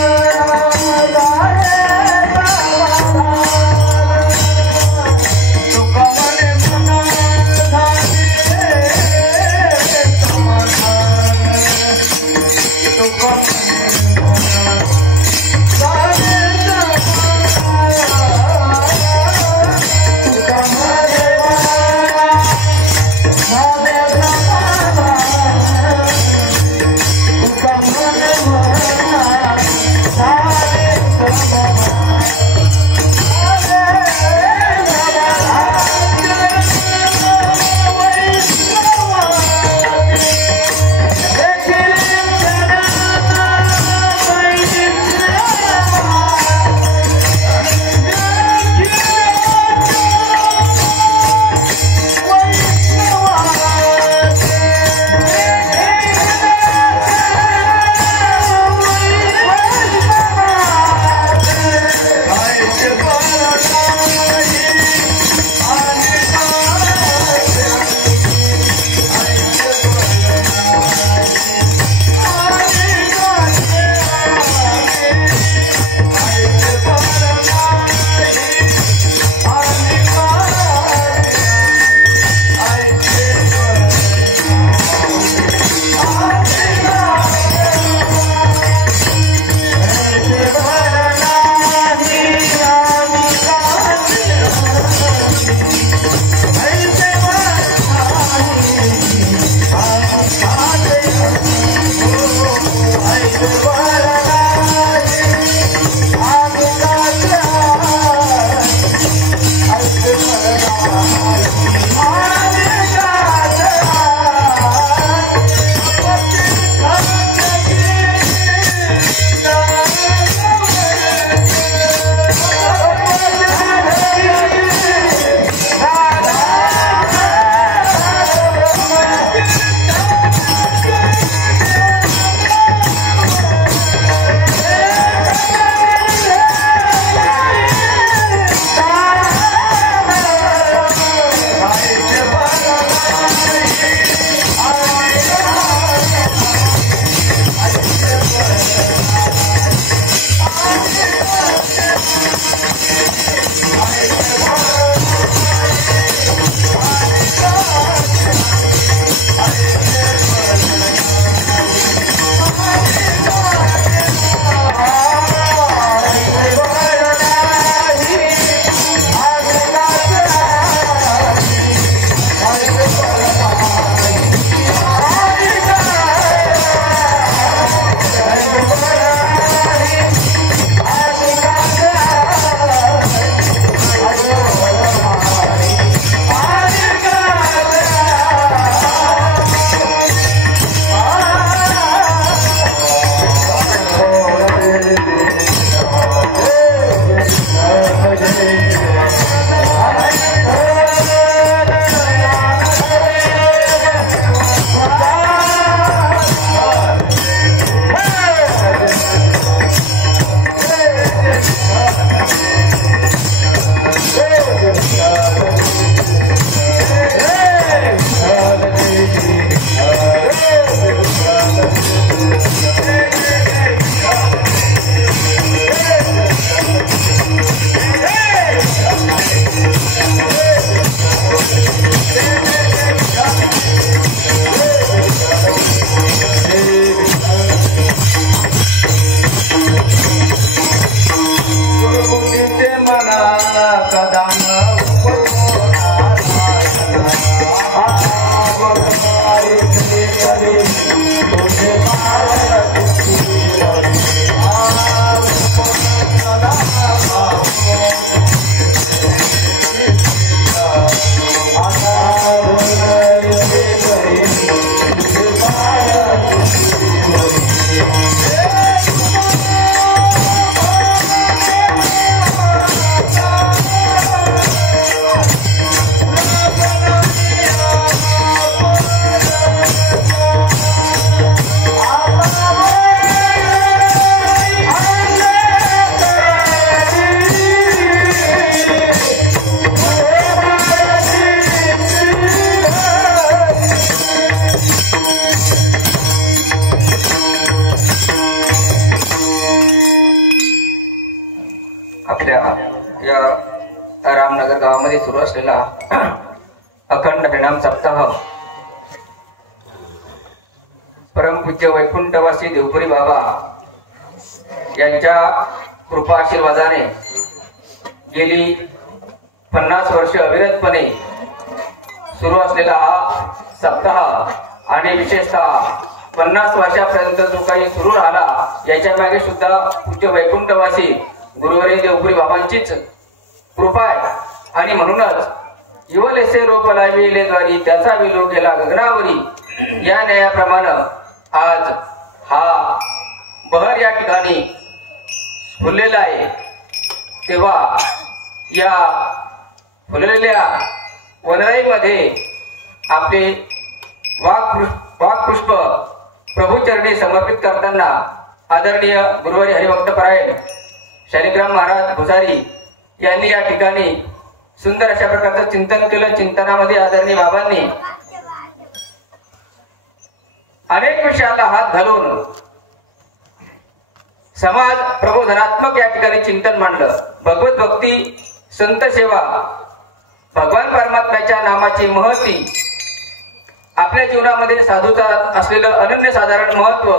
गावामध्ये सुरू असलेला अखंड हरिनाम सप्ताह परमपूज्य वैकुंठवासी देवपुरी बाबा यांच्या कृपा आशीर्वादाने गेली 50 वर्ष अविरतपणे सुरू असलेला हा सप्ताह आणि विशेषतः 50 वर्षापर्यंत जो काही सुरू राहिला याच्या मागे सुद्धा पूज्य वैकुंठवासी गुरुवारी देवपुरी बाबांचीच कृपा आहे. आणि म्हणूनच युवलेसे रोप लाविले द्वारी त्याचा विलो गेला गगनावरी या न्यायाप्रमाणे आज हा बहर या ठिकाणी फुललेला आहे. तेव्हा या फुललेल्या वनराईमध्ये आपले वाघपुष्प प्रभूचरणी समर्पित करताना आदरणीय गुरुवारी हरिभक्तपरायण शालिग्राम महाराज भुसारी यांनी या ठिकाणी सुंदर अशा प्रकारचं चिंतन केलं. चिंतनामध्ये आदरणीय बाबांनी अनेक विषयाला हात घालून समाज प्रबोधनात्मक या ठिकाणी चिंतन मांडलं. भगवत भक्ती, संत सेवा, भगवान परमात्म्याच्या नामाची महती, आपल्या जीवनामध्ये साधूचा असलेलं अनन्यसाधारण महत्व,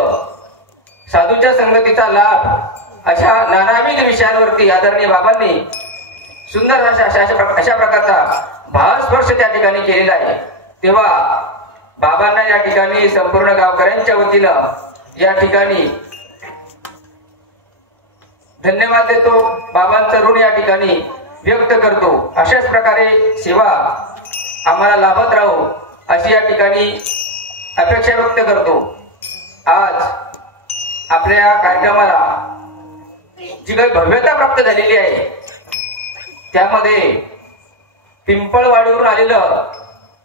साधूच्या संगतीचा लाभ अशा नानाविध विषयांवरती आदरणीय बाबांनी सुंदर अशा प्रकारचा भावस्पर्श त्या ठिकाणी केलेला आहे. तेव्हा बाबांना या ठिकाणी संपूर्ण गावकऱ्यांच्या वतीनं या ठिकाणी धन्यवाद देतो. बाबांचं ऋण या ठिकाणी व्यक्त करतो. अशाच प्रकारे सेवा आम्हाला लाभत राहू अशी या ठिकाणी अपेक्षा व्यक्त करतो. आज आपल्या कार्यक्रमाला जी काही भव्यता प्राप्त झालेली आहे त्यामध्ये पिंपळवाडीवरून आलेलं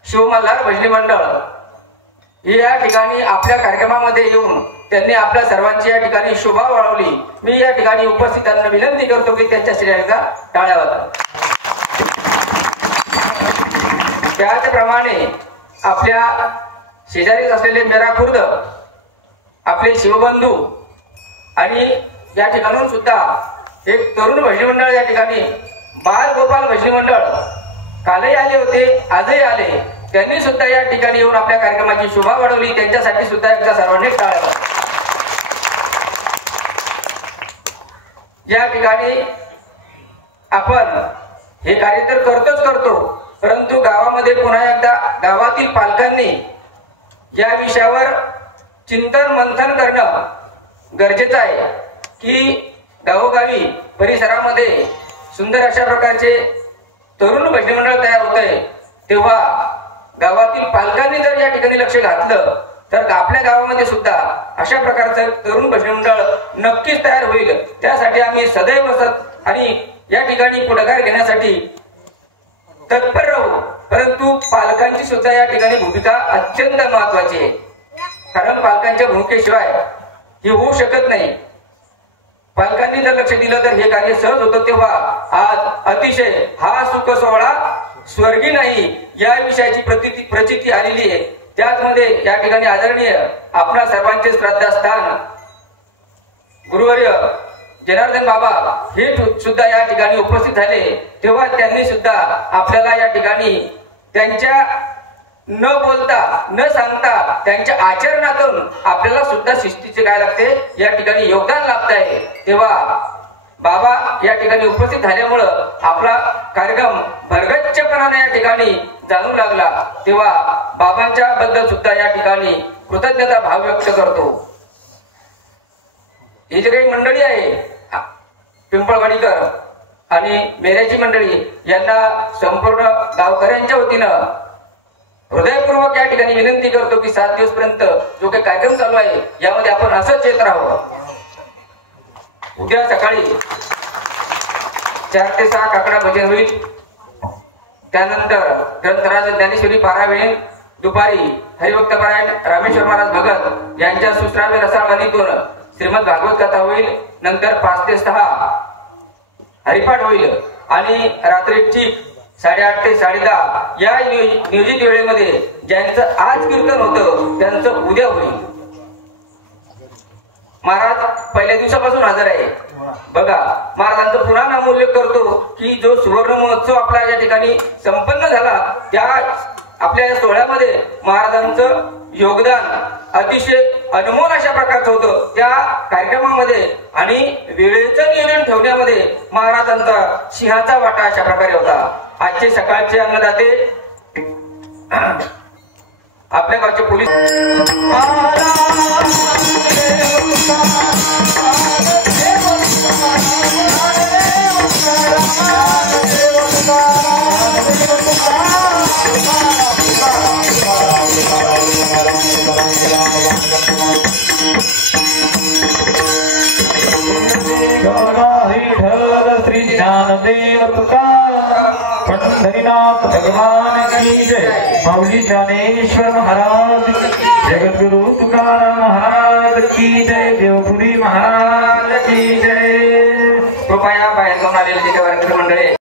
शिवमल्हार भजनी मंडळ हे या ठिकाणी आपल्या कार्यक्रमामध्ये येऊन त्यांनी आपल्या सर्वांची या ठिकाणी शोभा वाढवली. मी या ठिकाणी उपस्थितांना विनंती करतो की त्यांच्या श्रेयांचा टाळ्या वाजवा. त्याचप्रमाणे आपल्या शेजारीच असलेले मेरा खुर्द आपले शिवबंधू आणि या ठिकाणून सुद्धा एक तरुण भजनी मंडळ या ठिकाणी बाल गोपाल भजनी मंडळ कालही आले होते, आजही आले. त्यांनी सुद्धा या ठिकाणी येऊन आपल्या कार्यक्रमाची शोभा वाढवली. त्यांच्यासाठी सुद्धा एकदा सर्वांनी टाळ्या वाजवा. या ठिकाणी आपण हे कार्य तर करतो, परंतु गावामध्ये पुन्हा एकदा गावातील पालकांनी या विषयावर चिंतन मंथन करणं गरजेचं आहे की गावोगावी परिसरामध्ये सुंदर अशा प्रकारचे तरुण भजनी मंडळ तयार होत आहे. तेव्हा गावातील पालकांनी जर या ठिकाणी लक्ष घातलं तर आपल्या गावामध्ये सुद्धा अशा प्रकारचं तरुण भजनी मंडळ नक्कीच तयार होईल. त्यासाठी आम्ही सदैव आणि या ठिकाणी पुढाकार घेण्यासाठी तत्पर राहू. परंतु पालकांची सुद्धा या ठिकाणी भूमिका अत्यंत महत्वाची आहे. कारण पालकांच्या भूमिकेशिवाय हे होऊ शकत नाही. पालकांनी जर लक्ष दिलं तर हे कार्य सहज होतं. तेव्हा आज अतिशय हा सुख सोहळा स्वर्गी नाही या विषयाची प्रचिती आलेली आहे. त्याचमध्ये या ठिकाणी आदरणीय आपणा सर्वांचे श्रद्धास्थान गुरुवर्य जनार्दन बाबा हे सुद्धा या ठिकाणी उपस्थित झाले. तेव्हा त्यांनी सुद्धा आपल्याला या ठिकाणी त्यांच्या न बोलता न सांगता त्यांच्या आचरणातून आपल्याला सुद्धा शिस्तीचे काय लागते या ठिकाणी योगदान लाभत आहे. तेव्हा बाबा या ठिकाणी उपस्थित झाल्यामुळं आपला कार्यक्रम भरगच्चपणाने या ठिकाणी जाणू लागला. तेव्हा बाबांच्या बद्दल सुद्धा या ठिकाणी कृतज्ञता भाव व्यक्त करतो. ही जी काही मंडळी आहे पिंपळवाडीकर आणि मेऱ्याची मंडळी यांना संपूर्ण गावकऱ्यांच्या वतीनं हृदयपूर्वक या ठिकाणी विनंती करतो की 7 दिवसपर्यंत जो काही कार्यक्रम चालू आहे यामध्ये आपण असंच येत राहावं. उद्या सकाळी 4 ते 6 काकडा भजन होईल. त्यानंतर ग्रंथराज ज्ञानेश्वरी पारायण होईल. दुपारी हरिभक्तपरायण रामेश्वर महाराज भगत यांच्या सुश्राव्य रसाळवाणीतून श्रीमद भागवत कथा होईल. नंतर 5 ते 6 हरिपाठ होईल आणि रात्री ठीक 8:30 ते 10:30 या नियोजित वेळेमध्ये ज्यांचं आज कीर्तन होतं त्यांचं उद्या होईल. महाराज पहिल्या दिवसापासून हजर आहे. बघा महाराजांचं पुन्हा नामोल्लेख करतो की जो सुवर्ण महोत्सव आपला या ठिकाणी संपन्न झाला त्या आपल्या या सोहळ्यामध्ये महाराजांचं योगदान अतिशय अनमोल अशा प्रकारचं होतं. त्या कार्यक्रमामध्ये आणि वेळेचं नियोजन ठेवण्यामध्ये महाराजांचा सिंहाचा वाटा अशा प्रकारे होता. आजचे सकाळचे अन्नदाते आपल्या गावचे पोलीस श्री ज्ञानदेव तुकाराम पंढरीनाथ भगवान की जय. माऊली ज्ञानेश्वर महाराज जगद्गुरु तुकाराम महाराज की जय.